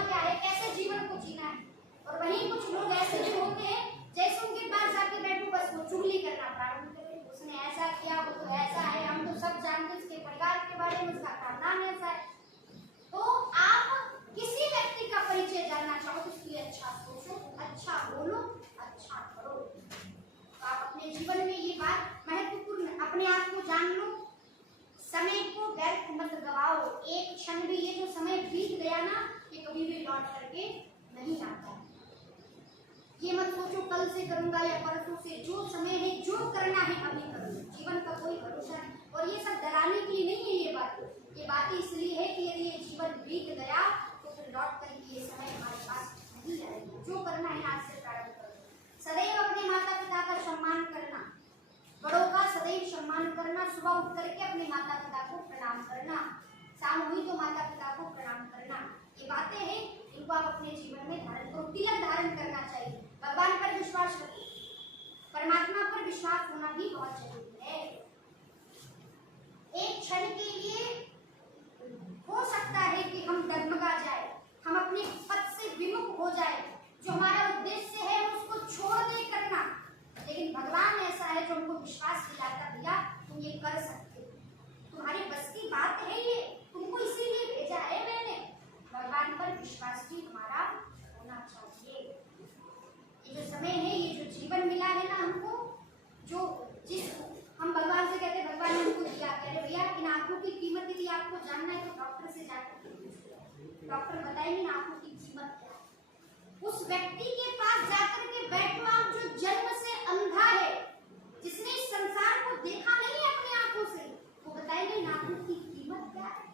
क्या है, कैसे जीवन को जीना है। और वहीं कुछ लोग ऐसे भी होते हैं, जैसे उनके पास जाके बैठो बस वो चुगली करना प्रारंभ करें, उसने ऐसा किया, वो तो ऐसा है, हम तो सब जानते हैं उसके परिवार के बारे में, उसका खानदान ऐसा है। तो आप किसी व्यक्ति का परिचय जानना चाहो तो उसके लिए अच्छा सोचो, अच्छा बोलो, अच्छा करो। तो आप अपने जीवन में ये बात महत्वपूर्ण, अपने आप को जान लो, समय को व्यर्थ मत गवाओ। एक क्षण भी, ये जो समय बीत गया ना, ये कभी भी लौट करके नहीं आता। ये मत सोचो कल से करूंगा या परसों से, जो समय है, जो करना है अभी करो। जीवन का कोई भरोसा नहीं। और ये सब डराने के लिए नहीं है ये बातें इसलिए है कि यदि ये जीवन बीत गया तो फिर लौट कर ये समय हमारे पास नहीं आएगा। जो करना है आज से प्रारंभ करो। सदैव अपने माता पिता का सम्मान करना, बड़ों का सदैव सम्मान करना, सुबह उठ करके अपने माता पिता को प्रणाम करना, शाम हुई तो माता पिता को प्रणाम करना। ये बातें हैं, इनको आप अपने जीवन में धारण करो। तिलक धारण करना चाहिए, भगवान पर विश्वास रखो, परमात्मा पर विश्वास होना भी बहुत जरूरी है। एक क्षण के लिए हो सकता है कि हम डगमगा जाए, हम अपने पद से विमुख हो जाए, जो हमारा उद्देश्य है उसको छोड़ दे करना, लेकिन भगवान ऐसा है जो हमको विश्वास दिलाता, भैया तुम ये कर सकते हो, तुम्हारे बस की बात है, ये तुमको इसीलिए भेजा है मैंने। भगवान पर विश्वास भी हमारा होना चाहिए। ये जो समय है, ये जो जीवन मिला है ना हमको, जो जिस हम भगवान से कहते हैं भगवान ने हमको दिया, कह रहे भैया इन आंखों की कीमत यदि आपको जानना है तो डॉक्टर से जाकर पूछिए, डॉक्टर बताएंगे इन आंखों की कीमत क्या है। उस व्यक्ति के पास जाकर के बैठो आप जो जन्म से अंधा है, जिसने इस संसार को देखा नहीं अपनी आंखों से, वो बताएंगे इन आंखों की कीमत क्या है।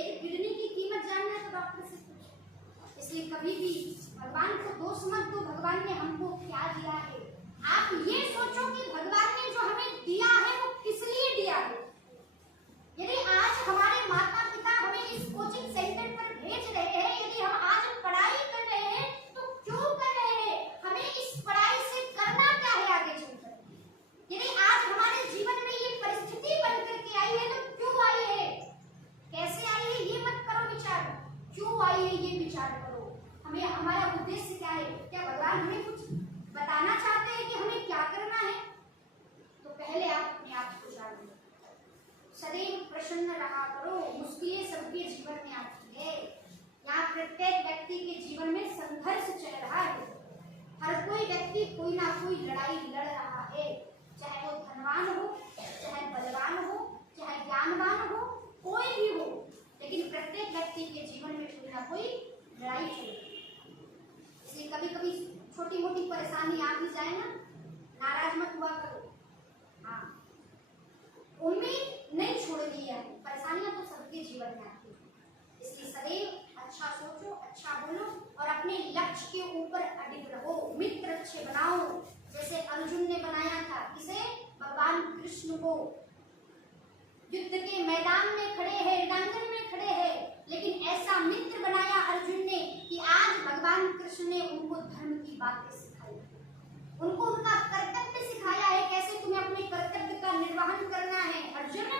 एक किडनी की कीमत जानना है तो डॉक्टर से पूछो। इसलिए कभी भी भगवान को दोष मत दो, भगवान ने हमको क्या दिया है। आप ये सोचो कि भगवान ने जो हमें दिया है वो किस लिए दिया है। यदि आज हमारे माता पिता हमें इस कोचिंग सेंटर पर भेज रहे हैं, यदि हम आज पढ़ाई कर रहे हैं तो क्यों कर रहे हैं, हमें इस पढ़ाई से करना क्या है आगे चलकर। यदि आज हमारे जीवन में ये परिस्थिति बन करके आई है तो क्यों आई है, कैसे आई है, ये मत करो विचार, क्यों आई है ये विचार करो। हमें हमारा उद्देश्य क्या है, क्या भगवान हमें कुछ बताना चाहते हैं कि हमें क्या करना है। तो पहले आप अपने आप को जानो, सदैव प्रसन्न रहा करो। मुश्किलें सबके जीवन में आती है, यहाँ प्रत्येक व्यक्ति के जीवन में संघर्ष चल रहा है। हर कोई व्यक्ति कोई ना कोई लड़ाई लड़ रहा है, चाहे वो धनवान हो, चाहे बलवान हो, चाहे ज्ञानवान हो, कोई भी हो, लेकिन प्रत्येक व्यक्ति के जीवन में कोई ना कोई लड़ाई चल रही है। इसलिए कभी कभी छोटी मोटी परेशानी आ भी जाए ना, नाराज मत हुआ करो। हाँ, उम्मीद नहीं छोड़नी है, परेशानियां तो सबके जीवन में आती है। इसलिए सदैव अच्छा सोचो, अच्छा बोलो और अपने लक्ष्य के ऊपर अडिग रहो, मित्र अच्छे बनाओ, जैसे अर्जुन ने बनाया था किसे, भगवान कृष्ण को। युद्ध के मैदान में खड़े हैं, रणांगन में खड़े हैं, लेकिन ऐसा मित्र बनाया अर्जुन ने कि आज भगवान कृष्ण ने उनको धर्म की बातें सिखाई, उनको उनका कर्तव्य सिखाया है, कैसे तुम्हें अपने कर्तव्य का निर्वहन करना है। अर्जुन,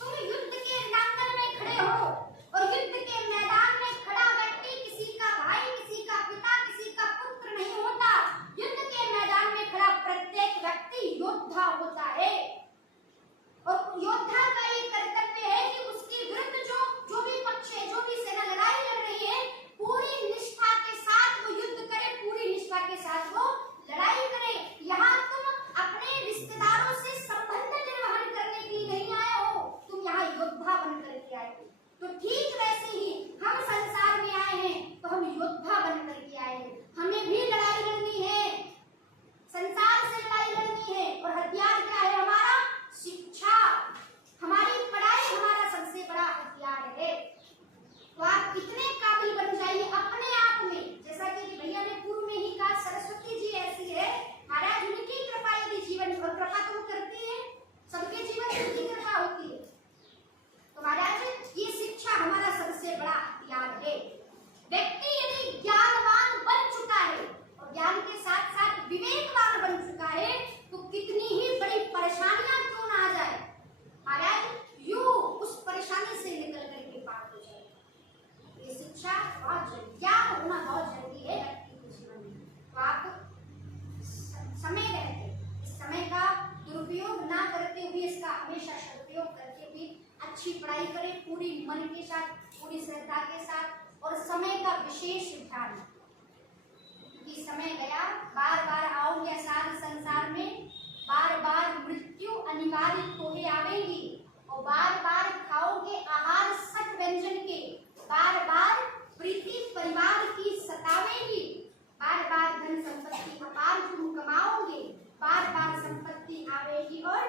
तुम युद्ध के रणांगण में खड़े हो और युद्ध के मैदान में खड़ा व्यक्ति किसी का भाई, किसी का पिता, किसी का पुत्र नहीं होता। युद्ध के मैदान में खड़ा प्रत्येक व्यक्ति योद्धा होता है और योद्धा का ये कर्तव्य है कि उसके विरुद्ध जो भी पक्ष है, जो भी सेना लड़ाई लड़ रही है, पूरी निष्ठा के साथ वो युद्ध करे, पूरी निष्ठा के साथ वो लड़ाई करे। यहाँ तुम अपने रिश्तेदारों से संबंध निर्वहन करने के लिए नहीं आए हो, तुम यहाँ योद्धा बन करके आए हो। तो ठीक वैसे ही हम संसार में आए हैं तो हम योद्धा बन करके आए हैं, हमें भी लड़ाई लड़नी है, संसार से लड़ाई लड़नी है। और हथियार क्या है हमारा? शिक्षा, हमारी पढ़ाई हमारा सबसे बड़ा हथियार है। तो आप इतने काबिल बन जाइए अपने आप में, जैसा कि भैया ने पूर्व में ही कहा, सरस्वती जी ऐसी है, महाराज उनकी कृपा यदि जीवन, और कृपा तो करती है, सबके जीवन में उनकी कृपा होती है। तो महाराज ये शिक्षा हमारा सबसे बड़ा हथियार है। व्यक्ति यदि ज्ञानवान बन चुका है और ज्ञान के साथ साथ विवेकवान बन चुका है तो कितनी ही बड़ी परेशानियां क्यों ना आ जाए, महाराज यू उस परेशानी से निकल करके पार हो जाए। ये शिक्षा बहुत जरूरी, ज्ञान होना बहुत जरूरी है व्यक्ति के जीवन में। तो आप समय रहते इस समय का दुरुपयोग ना करते हुए इसका हमेशा सदुपयोग करके भी अच्छी पढ़ाई करें, पूरी मन के साथ, पूरी श्रद्धा के साथ, और समय का विशेष ध्यान, क्योंकि समय गया, बार बार आओगे असार संसार में, बार बार मृत्यु अनिवार्य होके आवेगी, और बार बार खाओगे आहार सत व्यंजन के, बार बार प्रीति परिवार की सतावेगी, बार बार धन संपत्ति अपार तुम कमाओगे, बार बार संपत्ति आवेगी और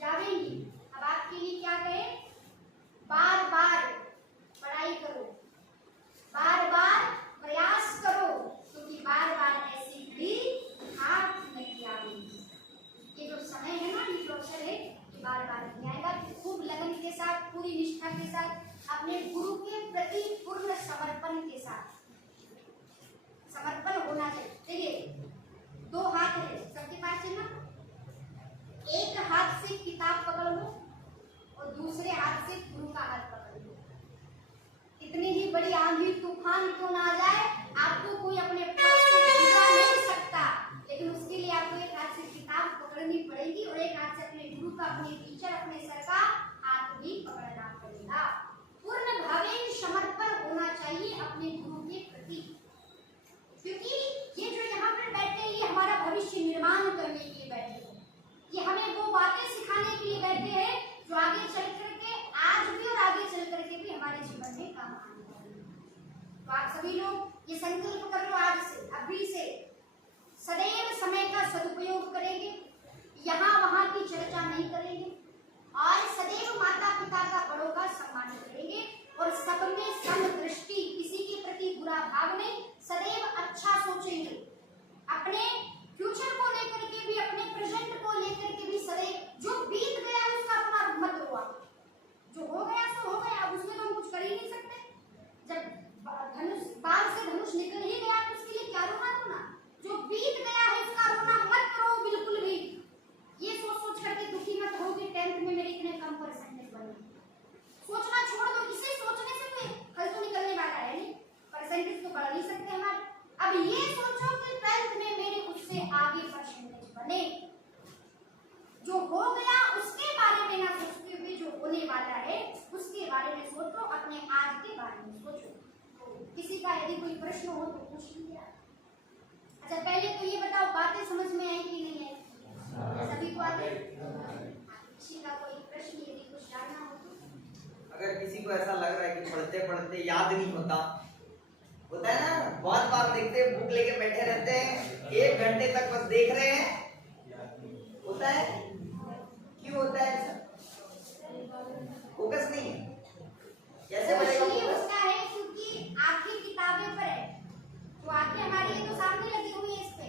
जावेगी। अब आपके लिए क्या कहे? बार बार पढ़ाई करो, बार बार प्रयास करो, क्योंकि बार बार ऐसी घड़ी हाथ नहीं आवेगी। ये जो समय है ना, ये जो अवसर है, ये बार बार नहीं आएगा। तो खूब लगन के साथ, पूरी निष्ठा के साथ, अपने गुरु के प्रति पूर्ण समर्पण के साथ समर्पण होना चाहिए। देखिए, दो हाथ है सबके पास है ना, एक हाथ से किताब पकड़ लो और दूसरे हाथ से गुरु का हाथ पकड़ लो। कितनी ही बड़ी आंधी तूफान क्यों ना आ जाए, आपको कोई अपने पास से भिगा नहीं सकता, लेकिन उसके लिए आपको एक हाथ से किताब पकड़नी पड़ेगी और एक हाथ से अपने गुरु का, अपने टीचर, अपने सर का हाथ भी पकड़ना पड़ेगा। पूर्ण भावेन समर्पण होना चाहिए अपने गुरु के प्रति, क्योंकि ये जो यहाँ पर बैठे हैं, ये हमारा भविष्य निर्माण करने के लिए बैठे हैं, ये हमें वो बातें सिखाने के लिए बैठे हैं जो आगे चल करके, आज भी और आगे चल करके भी हमारे जीवन में काम आने वाली है। तो आप सभी लोग ये संकल्प कर लो आज से, अभी से, सदैव समय का सदुपयोग करेंगे, यहाँ वहाँ की चर्चा नहीं करेंगे, और सदैव माता पिता का, बड़ों का सम्मान करेंगे, और सब में समदृष्टि, किसी के प्रति बुरा भाव नहीं, सदैव अच्छा सोचेंगे, अपने फ्यूचर को लेकर के भी, अपने प्रेजेंट को लेकर के भी सदैव, जो बीत गया है उसका अपना मत रोआ, जो हो गया सो हो गया, अब उसमें तो हम कुछ कर ही नहीं सकते। जब धनुष, बाल से धनुष निकल ही गया तो उसके लिए क्या रोना रोना, जो बीत गया है उसका रोना मत करो बिल्कुल भी। ये सोच सोच करके दुखी मत हो कि 10th में मेरे इतने कम परसेंटेज बने, सोचना छोड़ दो, इसे सोचने से कोई फल तो निकलने वाला है नहीं, परसेंटेज तो बढ़ नहीं सकते हमारे। अब ये सोचो कि 12th में मेरे उससे आगे परसेंटेज बने, जो हो गया उसके बारे में ना सोचते हुए जो होने वाला है उसके बारे में सोचो, अपने आज के बारे में सोचो। तो किसी का यदि कोई प्रश्न हो तो पूछ लीजिए। अच्छा, पहले तो ये बताओ, बातें समझ में आई कि नहीं आई? सभी को आते? किसी का कोई प्रश्न यदि कुछ जानना हो तो? अगर किसी को ऐसा लग रहा है कि पढ़ते पढ़ते याद नहीं होता है ना, बहुत बार देखते हैं बुक लेके बैठे रहते हैं, 1 घंटे तक बस देख रहे हैं, होता है? क्यों होता है ऐसा? फोकस नहीं है, कैसे बढ़ेगा फोकस? होता है क्योंकि आंखें किताबें पर है, तो आंखें हमारी ये तो सामने लगी हुई है इस पे,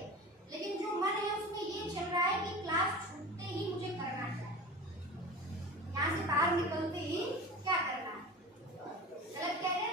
लेकिन जो मन है उसमें ये चल रहा है कि क्लास छूटते ही मुझे करना चाहिए, यहाँ से बाहर निकलते ही क्या करना है। गलत कह रहे हैं?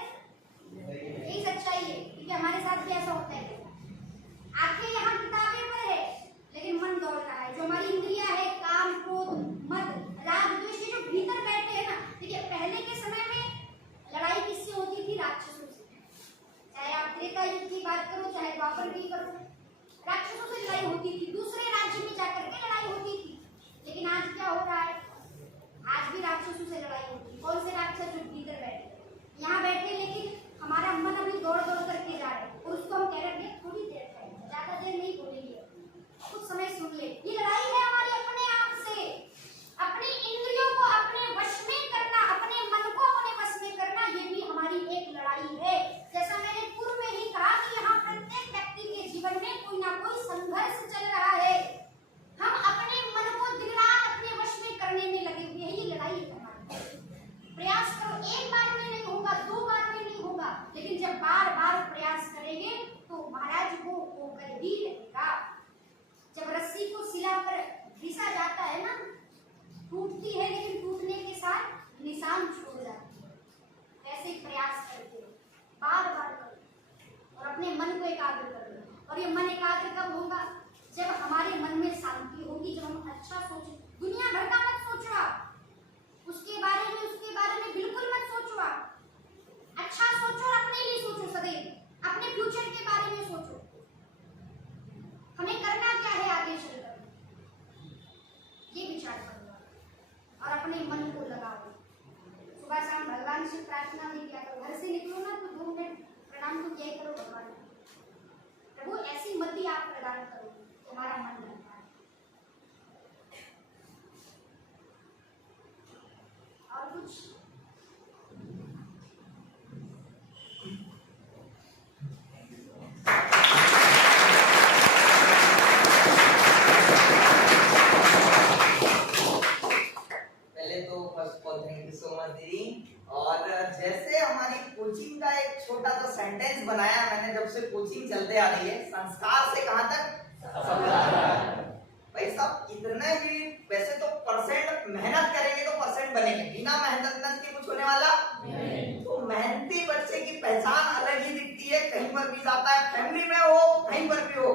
अपने मन को लगाओ। सुबह शाम भगवान से प्रार्थना नहीं किया करो, घर से निकलो ना तो 2 मिनट प्रणाम तो किया करो भगवान को। प्रभु ऐसी मति आप प्रदान करो, तुम्हारा मन लगता है। और कुछ पहले तो first of all thank you so much दीदी। और जैसे हमारी कोचिंग का एक छोटा सा सेंटेंस बनाया मैंने, जब से कोचिंग चलते आ रही है, संस्कार से कहां तक भाई साहब, कितने भी वैसे तो परसेंट मेहनत करेंगे तो परसेंट बनेंगे, बिना मेहनत के कुछ होने वाला नहीं। तो मेहनती बच्चे की पहचान अलग ही दिखती है, कहीं पर भी जाता है, फैमिली में हो कहीं पर भी हो,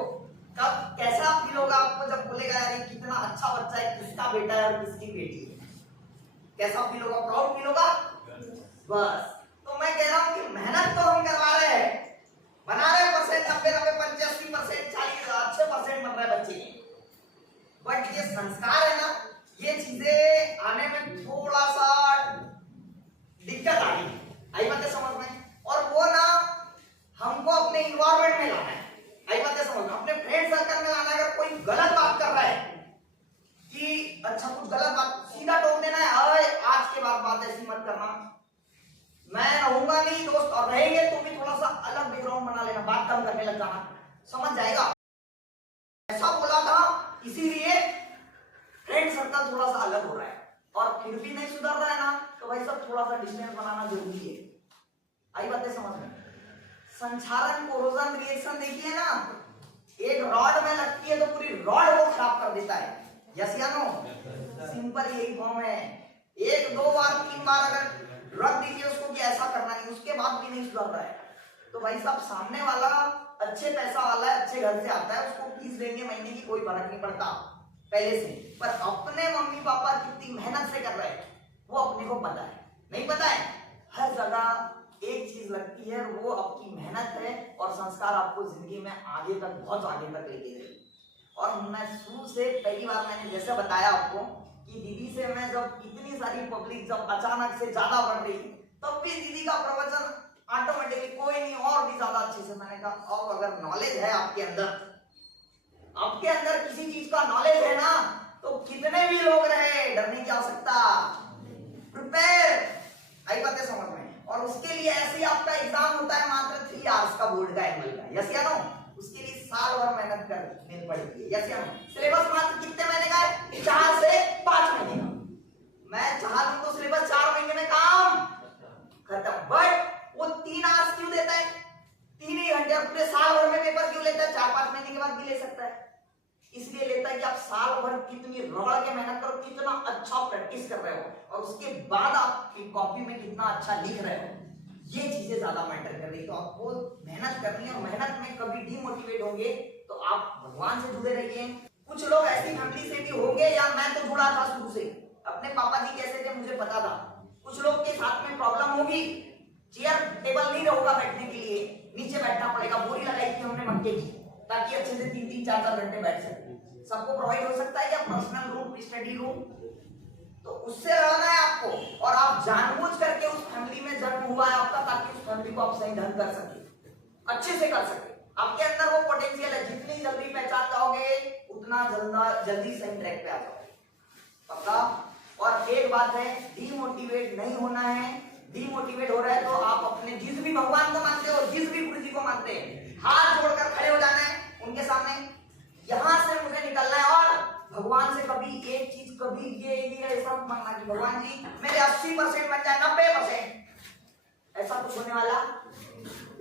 कब कैसा फील होगा आपको जब बोलेगा यार ये कितना अच्छा बच्चा है, किसका बेटा है और किसकी बेटी है, कैसा फील होगा? प्राउड फील होगा। बस तो मैं कह रहा हूं कि मेहनत तो हम करवा रहे हैं, बना रहे परसेंट 90 85% 40 अच्छे परसेंट बन रहे बच्चे के, बट ये संस्कार है ना, ये चीजें आने में थोड़ा सा दिक्कत आई बात है समझ में। और वो ना हमको अपने इन्वायरमेंट में लाना है, आई बात है समझ में, अपने फ्रेंड सर्कल में लाना है। अगर कोई गलत बात कर रहा है कि अच्छा कुछ गलत बात, सीधा टोक देना है, अरे आज के बाद बात ऐसी मत करना, मैं रहूंगा नहीं दोस्त, और रहेंगे तो भी थोड़ा सा अलग बैकग्राउंड बना लेना, बात कम करने लग जाना, समझ जाएगा। ऐसा बोला था, इसीलिए फ्रेंड सर्कल थोड़ा सा अलग हो रहा है, और फिर भी नहीं सुधर रहा है ना, तो भाई सब थोड़ा सा डिस्टेंस बनाना जरूरी है। आई बातें समझ में? संक्षारण कोरोजन रिएक्शन देखिए ना, एक रॉड में लगती है तो पूरी रॉड को खराब कर देता है, यस या नो? सिंपल यही फॉर्म है। 1 2 बार 3 बार अगर रख दीजिए उसको कि ऐसा करना नहीं, उसके बाद भी नहीं सुधर रहा है, तो भाई साहब सामने वाला अच्छे पैसा वाला है, अच्छे घर से आता है, उसको फीस देंगे महीने की, कोई फर्क नहीं पड़ता पहले से, पर अपने मम्मी पापा कितनी मेहनत से कर रहे हैं वो अपने को पता है, नहीं पता है? हर जगह एक चीज लगती है, वो आपकी मेहनत है, और संस्कार आपको जिंदगी में आगे तक, बहुत आगे तक लेके जाएगी। और मैं शुरू से पहली बार मैंने जैसे बताया आपको कि दीदी से मैं जब इतनी सारी पब्लिक जब अचानक से ज्यादा बढ़ रही, तब भी दीदी का प्रवचन ऑटोमेटिकली कोई नहीं और भी ज्यादा अच्छे से, मैंने कहा और अगर नॉलेज है आपके अंदर किसी चीज का नॉलेज है ना, तो कितने भी लोग रहे डरने की आवश्यकता, प्रिपेयर, आई बातें समझ में। और उसके लिए ऐसे ही आपका एग्जाम होता है मात्र 3 आवर्स का बोर्ड का एनुअल का, यस या नो? उसके लिए साल भर मेहनत करनी पड़ती है, यस या नो? सिलेबस मात्र कितने महीने का है? 4 से 5 महीने का। मैं चाह लूं तो सिलेबस 4 महीने में काम खत्म, बट वो 3 आवर्स क्यों देता है? 3 ही घंटे, पूरे साल भर में पेपर क्यों लेता है? 4-5 महीने के बाद भी ले सकता है, इसलिए लेता है कि आप साल भर कितनी रगड़ के मेहनत करो, कितना अच्छा प्रैक्टिस कर रहे हो, और उसके बाद आपकी कॉपी में कितना अच्छा लिख रहे हो, ये चीजें ज्यादा मैटर कर रही। तो आपको मेहनत करनी है, और मेहनत में कभी डिमोटिवेट होंगे तो आप भगवान से जुड़े रहिए। कुछ लोग ऐसी फैमिली से भी होंगे, या मैं तो जुड़ा था शुरू से, अपने पापा जी कैसे थे मुझे पता था, कुछ लोग के साथ में प्रॉब्लम होगी, चेयर टेबल नहीं रहेगा बैठने के लिए, नीचे बैठना पड़ेगा, बोरी लगाई थी हमने मक्के की, ताकि अच्छे से 3-3 4-4 घंटे बैठ सके। सबको प्रोवाइड हो सकता है क्या पर्सनल रूम, स्टडी रूम? तो उससे लड़ना है आपको, और आप जानबूझ करके उस फैमिली में जन्म हुआ है आपका, ताकि उस फैमिली को आप सही ढंग कर सके, अच्छे से कर सके। आपके अंदर वो पोटेंशियल है, जितनी जल्दी पहचान जाओगे उतना जल्दी सही ट्रैक पे आ जाओगे, पक्का। और एक बात है, डीमोटिवेट नहीं होना है। डीमोटिवेट हो रहा है तो आप अपने जिस भी भगवान को मानते हो, जिस भी गुरु जी को मानते हैं, हाथ जोड़कर खड़े हो जाना है उनके सामने, यहां से मुझे निकलना है। और भगवान से कभी एक चीज, कभी ये ऐसा मांगना कि भगवान जी मेरे 80% बन जाए, 90%, ऐसा कुछ होने वाला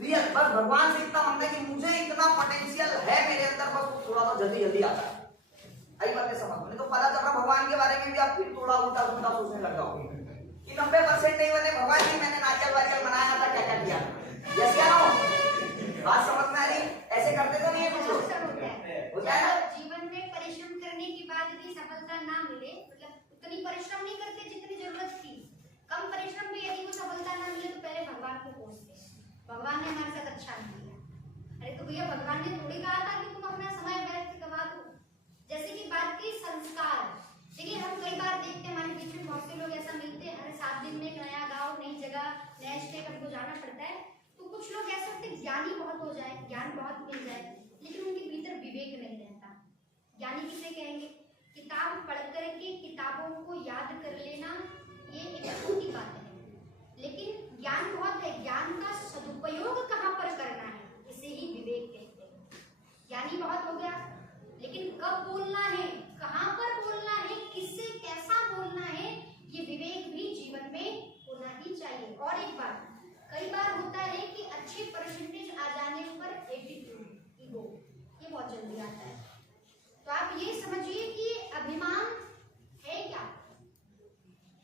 रियल। बस भगवान से इतना मांगना कि मुझे इतना पोटेंशियल है मेरे अंदर, बस थोड़ा सा जल्दी जल्दी आता है, आई बातें समझ में। तो पता चल रहा भगवान के बारे में भी आप फिर थोड़ा उल्टा उल्टा सोचने लग जाओगे कि 90% नहीं बने, भगवान जी मैंने नारियल वारियल बनाया था, क्या क्या किया, यस या नो? बात समझ में आ रही? ऐसे करते तो नहीं है कुछ लोग, होता है ना? जीवन में परिश्रम करने के बाद भी सफलता ना मिले, मतलब उतनी परिश्रम नहीं करते जितनी जरूरत थी, कम परिश्रम में यदि वो सफलता ना मिले तो पहले भगवान को कोसते हैं, भगवान ने हमारे साथ अच्छा नहीं किया। अरे तो भैया भगवान ने थोड़ी कहा था कि तुम अपना समय व्यर्थ गवा दो। जैसे कि बात की संस्कार, देखिए हम कई बार देखते हैं हमारे बीच में बहुत से लोग ज्ञानी बहुत हो जाए, ज्ञान बहुत मिल जाए, लेकिन उनके भीतर विवेक नहीं रहता। ज्ञानी किसे कहेंगे? किताब पढ़ करके किताबों को याद कर लेना ये एक छोटी बात है, लेकिन ज्ञान बहुत है, ज्ञान का सदुपयोग कहाँ पर करना है, इसे ही विवेक कहते हैं। ज्ञानी बहुत हो गया, लेकिन कब बोलना है, कहाँ पर बोलना है, किससे कैसा बोलना है, ये विवेक भी जीवन में होना ही चाहिए। और एक बात, कई बार होता है कि अच्छे परसेंटेज आ जाने पर एटीट्यूड, ईगो, ये बहुत जल्दी आता है। तो आप ये समझिए कि अभिमान है क्या?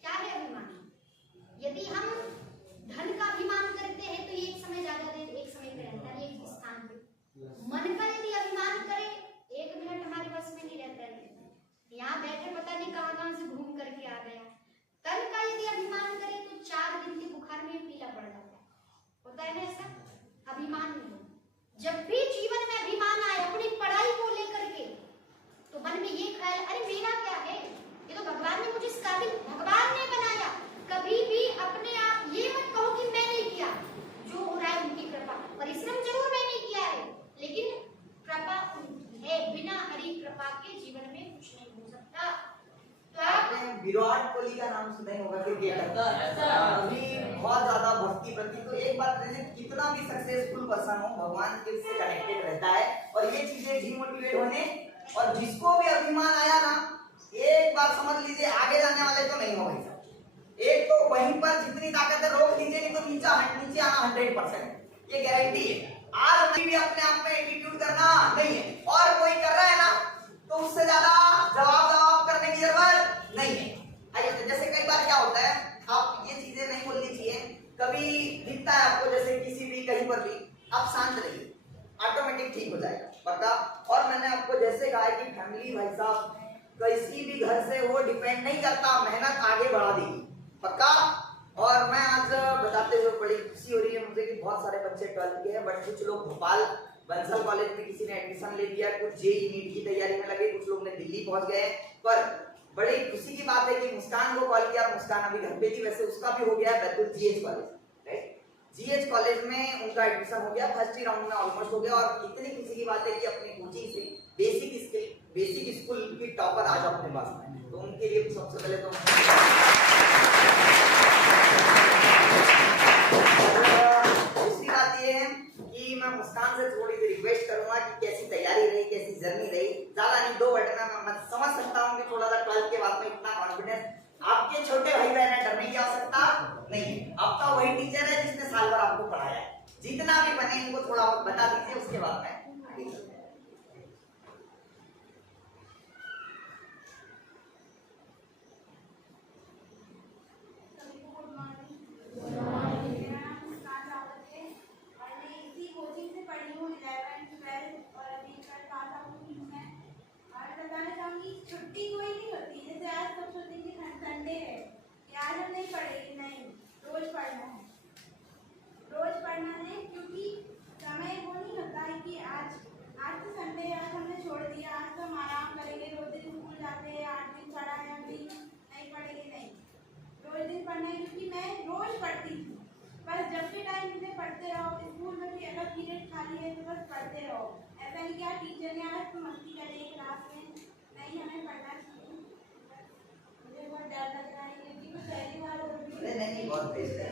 क्या है अभिमान? यदि हम धन का अभिमान करते हैं तो ये एक समय ज्यादा देर, एक समय पे रहता है, एक स्थान पे। मन का यदि अभिमान करें, 1 मिनट हमारे बस में नहीं रहता है, यहाँ बैठे पता नहीं कहाँ से घूम करके आ गया। तन का यदि अभिमान करें तो 4 दिन के बुखार में पीला पड़ जाता है, होता है ना ऐसा? अभिमान नहीं। जब भी जीवन में अभिमान आए अपनी पढ़ाई को लेकर के, तो मन में ये ख्याल, अरे मेरा क्या है, ये तो भगवान ने मुझे इस काबिल भगवान ने बनाया। कभी भी अपने आप ये मत कहो कि मैं नहीं किया, जो हो रहा है उनकी कृपा। परिश्रम जरूर मैंने किया है, लेकिन कृपा उनकी है, बिना हरि कृपा के जीवन में कुछ नहीं हो सकता। तो आपने विराट कोहली का नाम सुना ही होगा, क्रिकेटर, अभी बहुत ज्यादा भक्ति प्रति। तो एक बात जैसे कितना भी सक्सेसफुल पर्सन हो, भगवान के उससे कनेक्टेड रहता है, और ये चीजें डिमोटिवेट होने, और जिसको भी अभिमान आया ना, एक बार समझ लीजिए आगे जाने वाले तो नहीं हो भाई साहब। एक तो वहीं पर जितनी ताकत है रोक लीजिए, नहीं तो नीचे आना 100%, ये गारंटी है। आज भी अपने आप में एटीट्यूड करना नहीं है, और कोई कर रहा है ना तो उससे ज्यादा जवाब करने की जरूरत नहीं है। आइए, जैसे कई बार क्या होता है, आप ये चीजें नहीं बोलनी चाहिए। कभी दिखता है आपको जैसे किसी भी कहीं पर भी, आप शांत रहिए, ऑटोमेटिक ठीक हो जाएगा पक्का। और मैंने आपको जैसे कहा है कि फैमिली भाई साहब किसी भी घर से वो डिपेंड नहीं करता, मेहनत आगे बढ़ा देगी पक्का। और मैं आज बताते हुए बड़ी खुशी हो रही है मुझे कि बहुत सारे बच्चे 12th के हैं, बट कुछ लोग भोपाल बंसल कॉलेज में किसी ने एडमिशन ले लिया, कुछ जेईई नीट की तैयारी में लगे, कुछ लोग ने दिल्ली पहुंच गए। पर बड़ी खुशी की बात है कि मुस्कान को कॉल किया, मुस्कान अभी घर पे थी, वैसे उसका भी हो गया Betul GH college, right, GH college में उनका एडमिशन हो गया, फर्स्ट ही राउंड में ऑलमोस्ट हो गया। और कितनी खुशी की बात है कि अपनी कोचिंग से बेसिक स्कूल की टॉपर आज अपने पास में, तो उनके लिए सबसे पहले तो दूसरी बात ये है कि मैं मुस्कान से थोड़ी सी रिक्वेस्ट करूंगा कि कैसी तैयारी रही, कैसी जर्नी रही। ज्यादा नहीं, 2 वर्ड में मैं समझ सकता हूँ कि थोड़ा सा 12th के बाद में इतना कॉन्फिडेंस, आपके छोटे भाई बहन है, डरने की आवश्यकता नहीं। अब तो वही टीचर है जिसने साल भर आपको पढ़ाया है, जितना भी बने इनको थोड़ा बहुत बता दीजिए, उसके बाद में आगे चलते हैं। छुट्टी कोई नहीं होती, जैसे आज सब सोचेंगे संडे है कि आज हम नहीं पढ़ेंगे, नहीं, रोज पढ़ना है, रोज पढ़ना है, क्योंकि समय वो नहीं होता है कि आज तो संडे है, आज हमने छोड़ दिया, आज तो हम आराम करेंगे, रोज दिन स्कूल जाते हैं, 8 दिन पढ़ा है, अभी नहीं पढ़ेंगे, नहीं, रोज दिन पढ़ना है। क्योंकि मैं रोज पढ़ती थी, बस जब भी टाइम मुझे पढ़ते रहो, स्कूल में भी अगर पीरियड खाली है तो बस पढ़ते रहो। ऐसा नहीं क्या टीचर ने आज तो मस्ती करें क्लास में, नहीं, हमें पढ़ना चाहिए। मुझे बहुत डर लग रहा है क्योंकि कुछ पहली बार हो रही है। नहीं, बहुत बेस्ट है।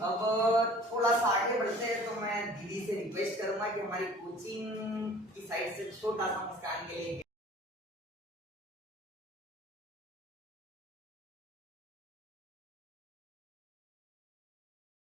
अब थोड़ा सा आगे बढ़ते हैं, तो मैं दीदी से रिक्वेस्ट करूंगा कि हमारी कोचिंग की साइड से छोटा सा मुस्कान के लिए